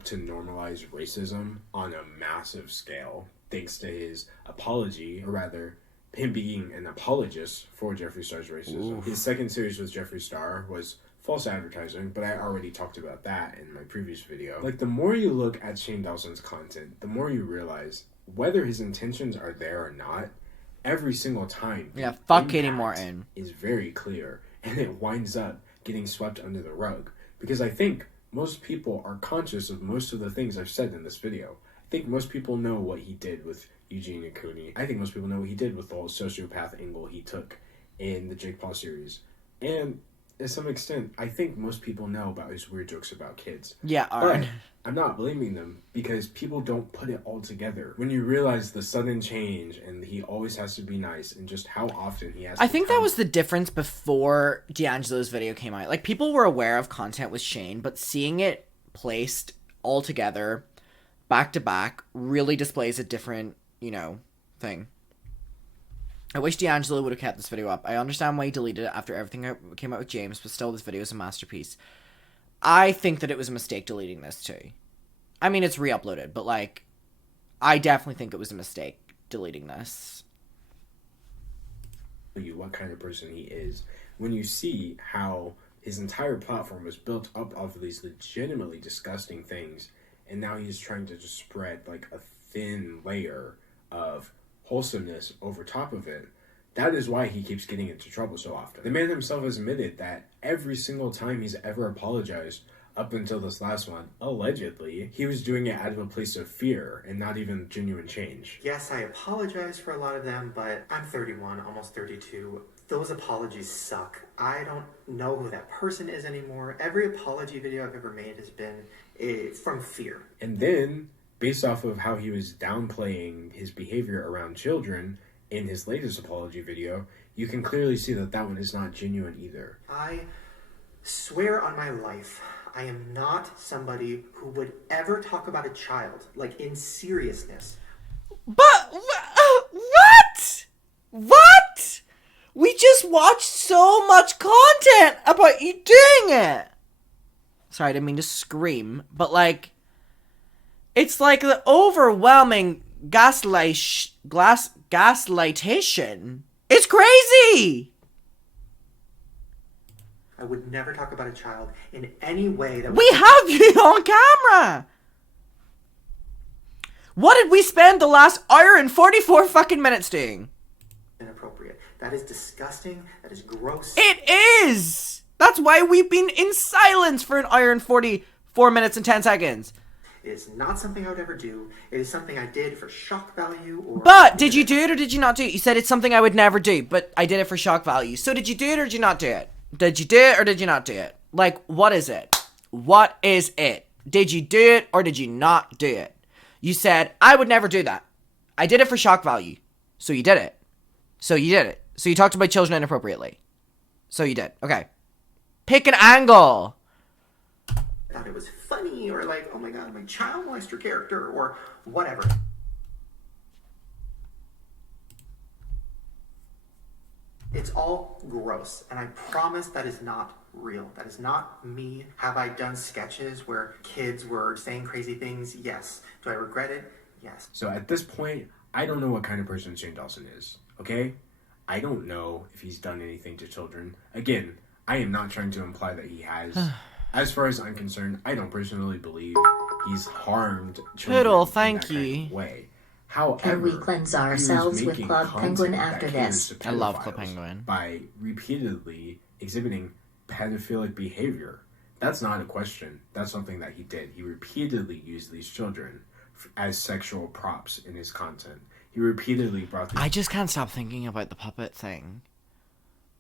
To normalize racism on a massive scale, thanks to his apology, or rather, him being an apologist for Jeffree Star's racism. Oof. His second series with Jeffree Star was false advertising, but I already talked about that in my previous video. Like, the more you look at Shane Dawson's content, the more you realize whether his intentions are there or not, every single time. Yeah, fuck Katie Morton. Is very clear, and it winds up getting swept under the rug. Because I think most people are conscious of most of the things I've said in this video. I think most people know what he did with Eugenia Cooney. I think most people know what he did with the whole sociopath angle he took in the Jake Paul series. And to some extent, I think most people know about his weird jokes about kids. Yeah, but alright. I'm not blaming them because people don't put it all together. When you realize the sudden change and he always has to be nice and just how often he has I to think that was the difference before D'Angelo's video came out. Like, people were aware of content with Shane, but seeing it placed all together, back to back, really displays a different, thing. I wish D'Angelo would have kept this video up. I understand why he deleted it after everything came out with James, but still, this video is a masterpiece. I think that it was a mistake deleting this, too. I mean, it's re-uploaded, but, I definitely think it was a mistake deleting this. What kind of person he is when you see how his entire platform was built up off of these legitimately disgusting things, and now he's trying to just spread a thin layer of wholesomeness over top of it. That is why he keeps getting into trouble so often. The man himself has admitted that every single time he's ever apologized up until this last one, allegedly, he was doing it out of a place of fear and not even genuine change. Yes, I apologize for a lot of them, but I'm 31, almost 32. Those apologies suck. I don't know who that person is anymore. Every apology video I've ever made has been from fear. And then, based off of how he was downplaying his behavior around children in his latest apology video, you can clearly see that that one is not genuine either. I swear on my life, I am not somebody who would ever talk about a child, like in seriousness. But, what? What? We just watched so much content about you doing it. Sorry, I didn't mean to scream, but like, it's like the overwhelming gaslightation. It's crazy! I would never talk about a child in any way that we have you on camera! What did we spend the last hour and 44 fucking minutes doing? Inappropriate. That is disgusting. That is gross. It is! That's why we've been in silence for an hour and 44 minutes and 10 seconds. It is not something I would ever do. It is something I did for shock value or... But, did you do it or did you not do it? You said it's something I would never do, but I did it for shock value. So did you do it or did you not do it? Did you do it or did you not do it? Like, what is it? What is it? Did you do it or did you not do it? You said, I would never do that. I did it for shock value. So you did it. So you did it. So you talked about children inappropriately. So you did. Okay. Pick an angle. I thought it was funny or like, oh my god, my child molester character or whatever. It's all gross, and I promise that is not real. That is not me. Have I done sketches where kids were saying crazy things? Yes. Do I regret it? Yes. So at this point, I don't know what kind of person Shane Dawson is, okay? I don't know if he's done anything to children. Again, I am not trying to imply that he has. As far as I'm concerned, I don't personally believe he's harmed children Poodle, in thank that kind you. of way. However, Can we cleanse ourselves with Club Penguin after this? I love Club Penguin. By repeatedly exhibiting pedophilic behavior. That's not a question. That's something that he did. He repeatedly used these children as sexual props in his content. He repeatedly brought these... I just can't stop thinking about the puppet thing.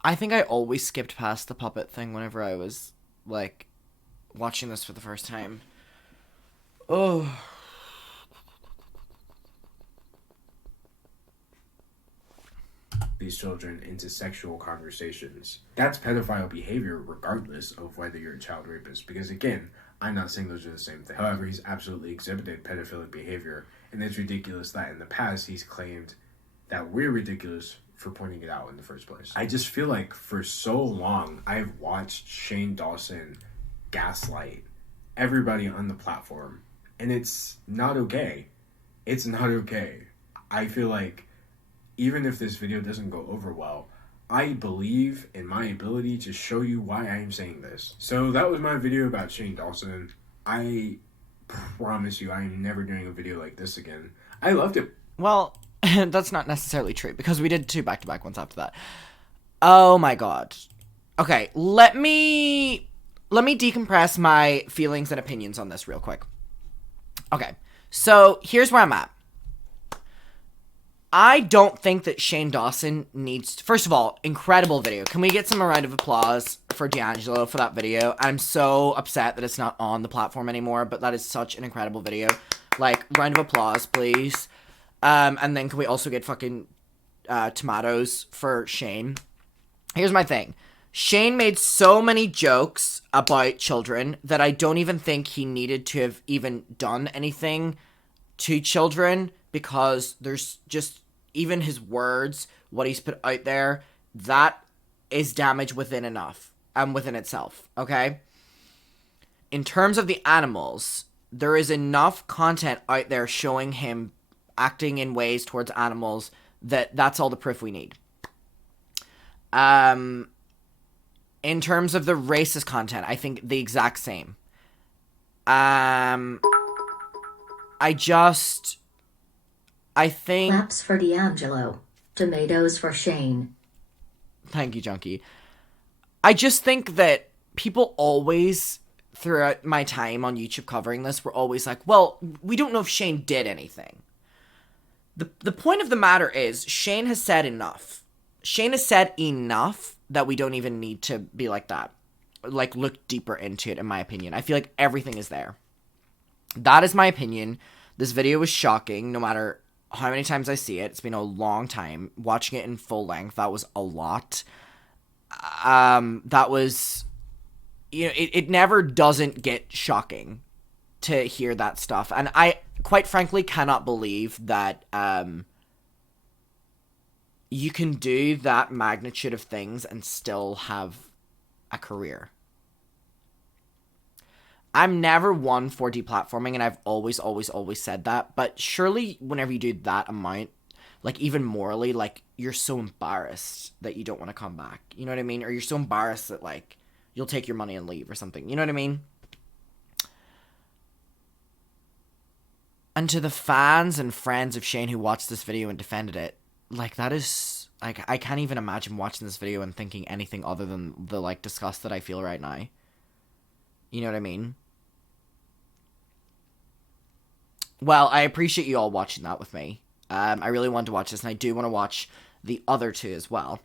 I think I always skipped past the puppet thing whenever I was, like, watching this for the first time. Oh... these children into sexual conversations. That's pedophile behavior regardless of whether you're a child rapist. Because again, I'm not saying those are the same thing. However, he's absolutely exhibited pedophilic behavior. And it's ridiculous that in the past he's claimed that we're ridiculous for pointing it out in the first place. I just feel like for so long I've watched Shane Dawson gaslight everybody on the platform. And it's not okay. It's not okay. I feel like even if this video doesn't go over well, I believe in my ability to show you why I am saying this. So that was my video about Shane Dawson. I promise you I am never doing a video like this again. I loved it. Well, that's not necessarily true, because we did 2 back-to-back ones after that. Oh my god. Okay, let me decompress my feelings and opinions on this real quick. Okay, so here's where I'm at. I don't think that Shane Dawson needs... First of all, incredible video. Can we get some round of applause for D'Angelo for that video? I'm so upset that it's not on the platform anymore, but that is such an incredible video. Like, round of applause, please. And then can we also get fucking tomatoes for Shane? Here's my thing. Shane made so many jokes about children that I don't even think he needed to have even done anything to children, because there's just, even his words, what he's put out there, that is damage within enough, within itself, okay? In terms of the animals, there is enough content out there showing him acting in ways towards animals that's all the proof we need. In terms of the racist content, I think the exact same. I think... Claps for D'Angelo. Tomatoes for Shane. Thank you, Junkie. I just think that people always throughout my time on YouTube covering this were always like, well, we don't know if Shane did anything. The point of the matter is, Shane has said enough. Shane has said enough that we don't even need to be like that. Like, look deeper into it, in my opinion. I feel like everything is there. That is my opinion. This video was shocking, no matter how many times I see it. It's been a long time. Watching it in full length, that was a lot. That was... You know, it never doesn't get shocking to hear that stuff. And I, quite frankly, cannot believe that you can do that magnitude of things and still have a career. I'm never one for deplatforming, and I've always said that. But surely whenever you do that amount, like, even morally, like, you're so embarrassed that you don't want to come back. You know what I mean? Or you're so embarrassed that, like, you'll take your money and leave or something. You know what I mean? And to the fans and friends of Shane who watched this video and defended it, like, that is... Like, I can't even imagine watching this video and thinking anything other than the, like, disgust that I feel right now. You know what I mean? Well, I appreciate you all watching that with me. I really wanted to watch this, and I do want to watch the other two as well.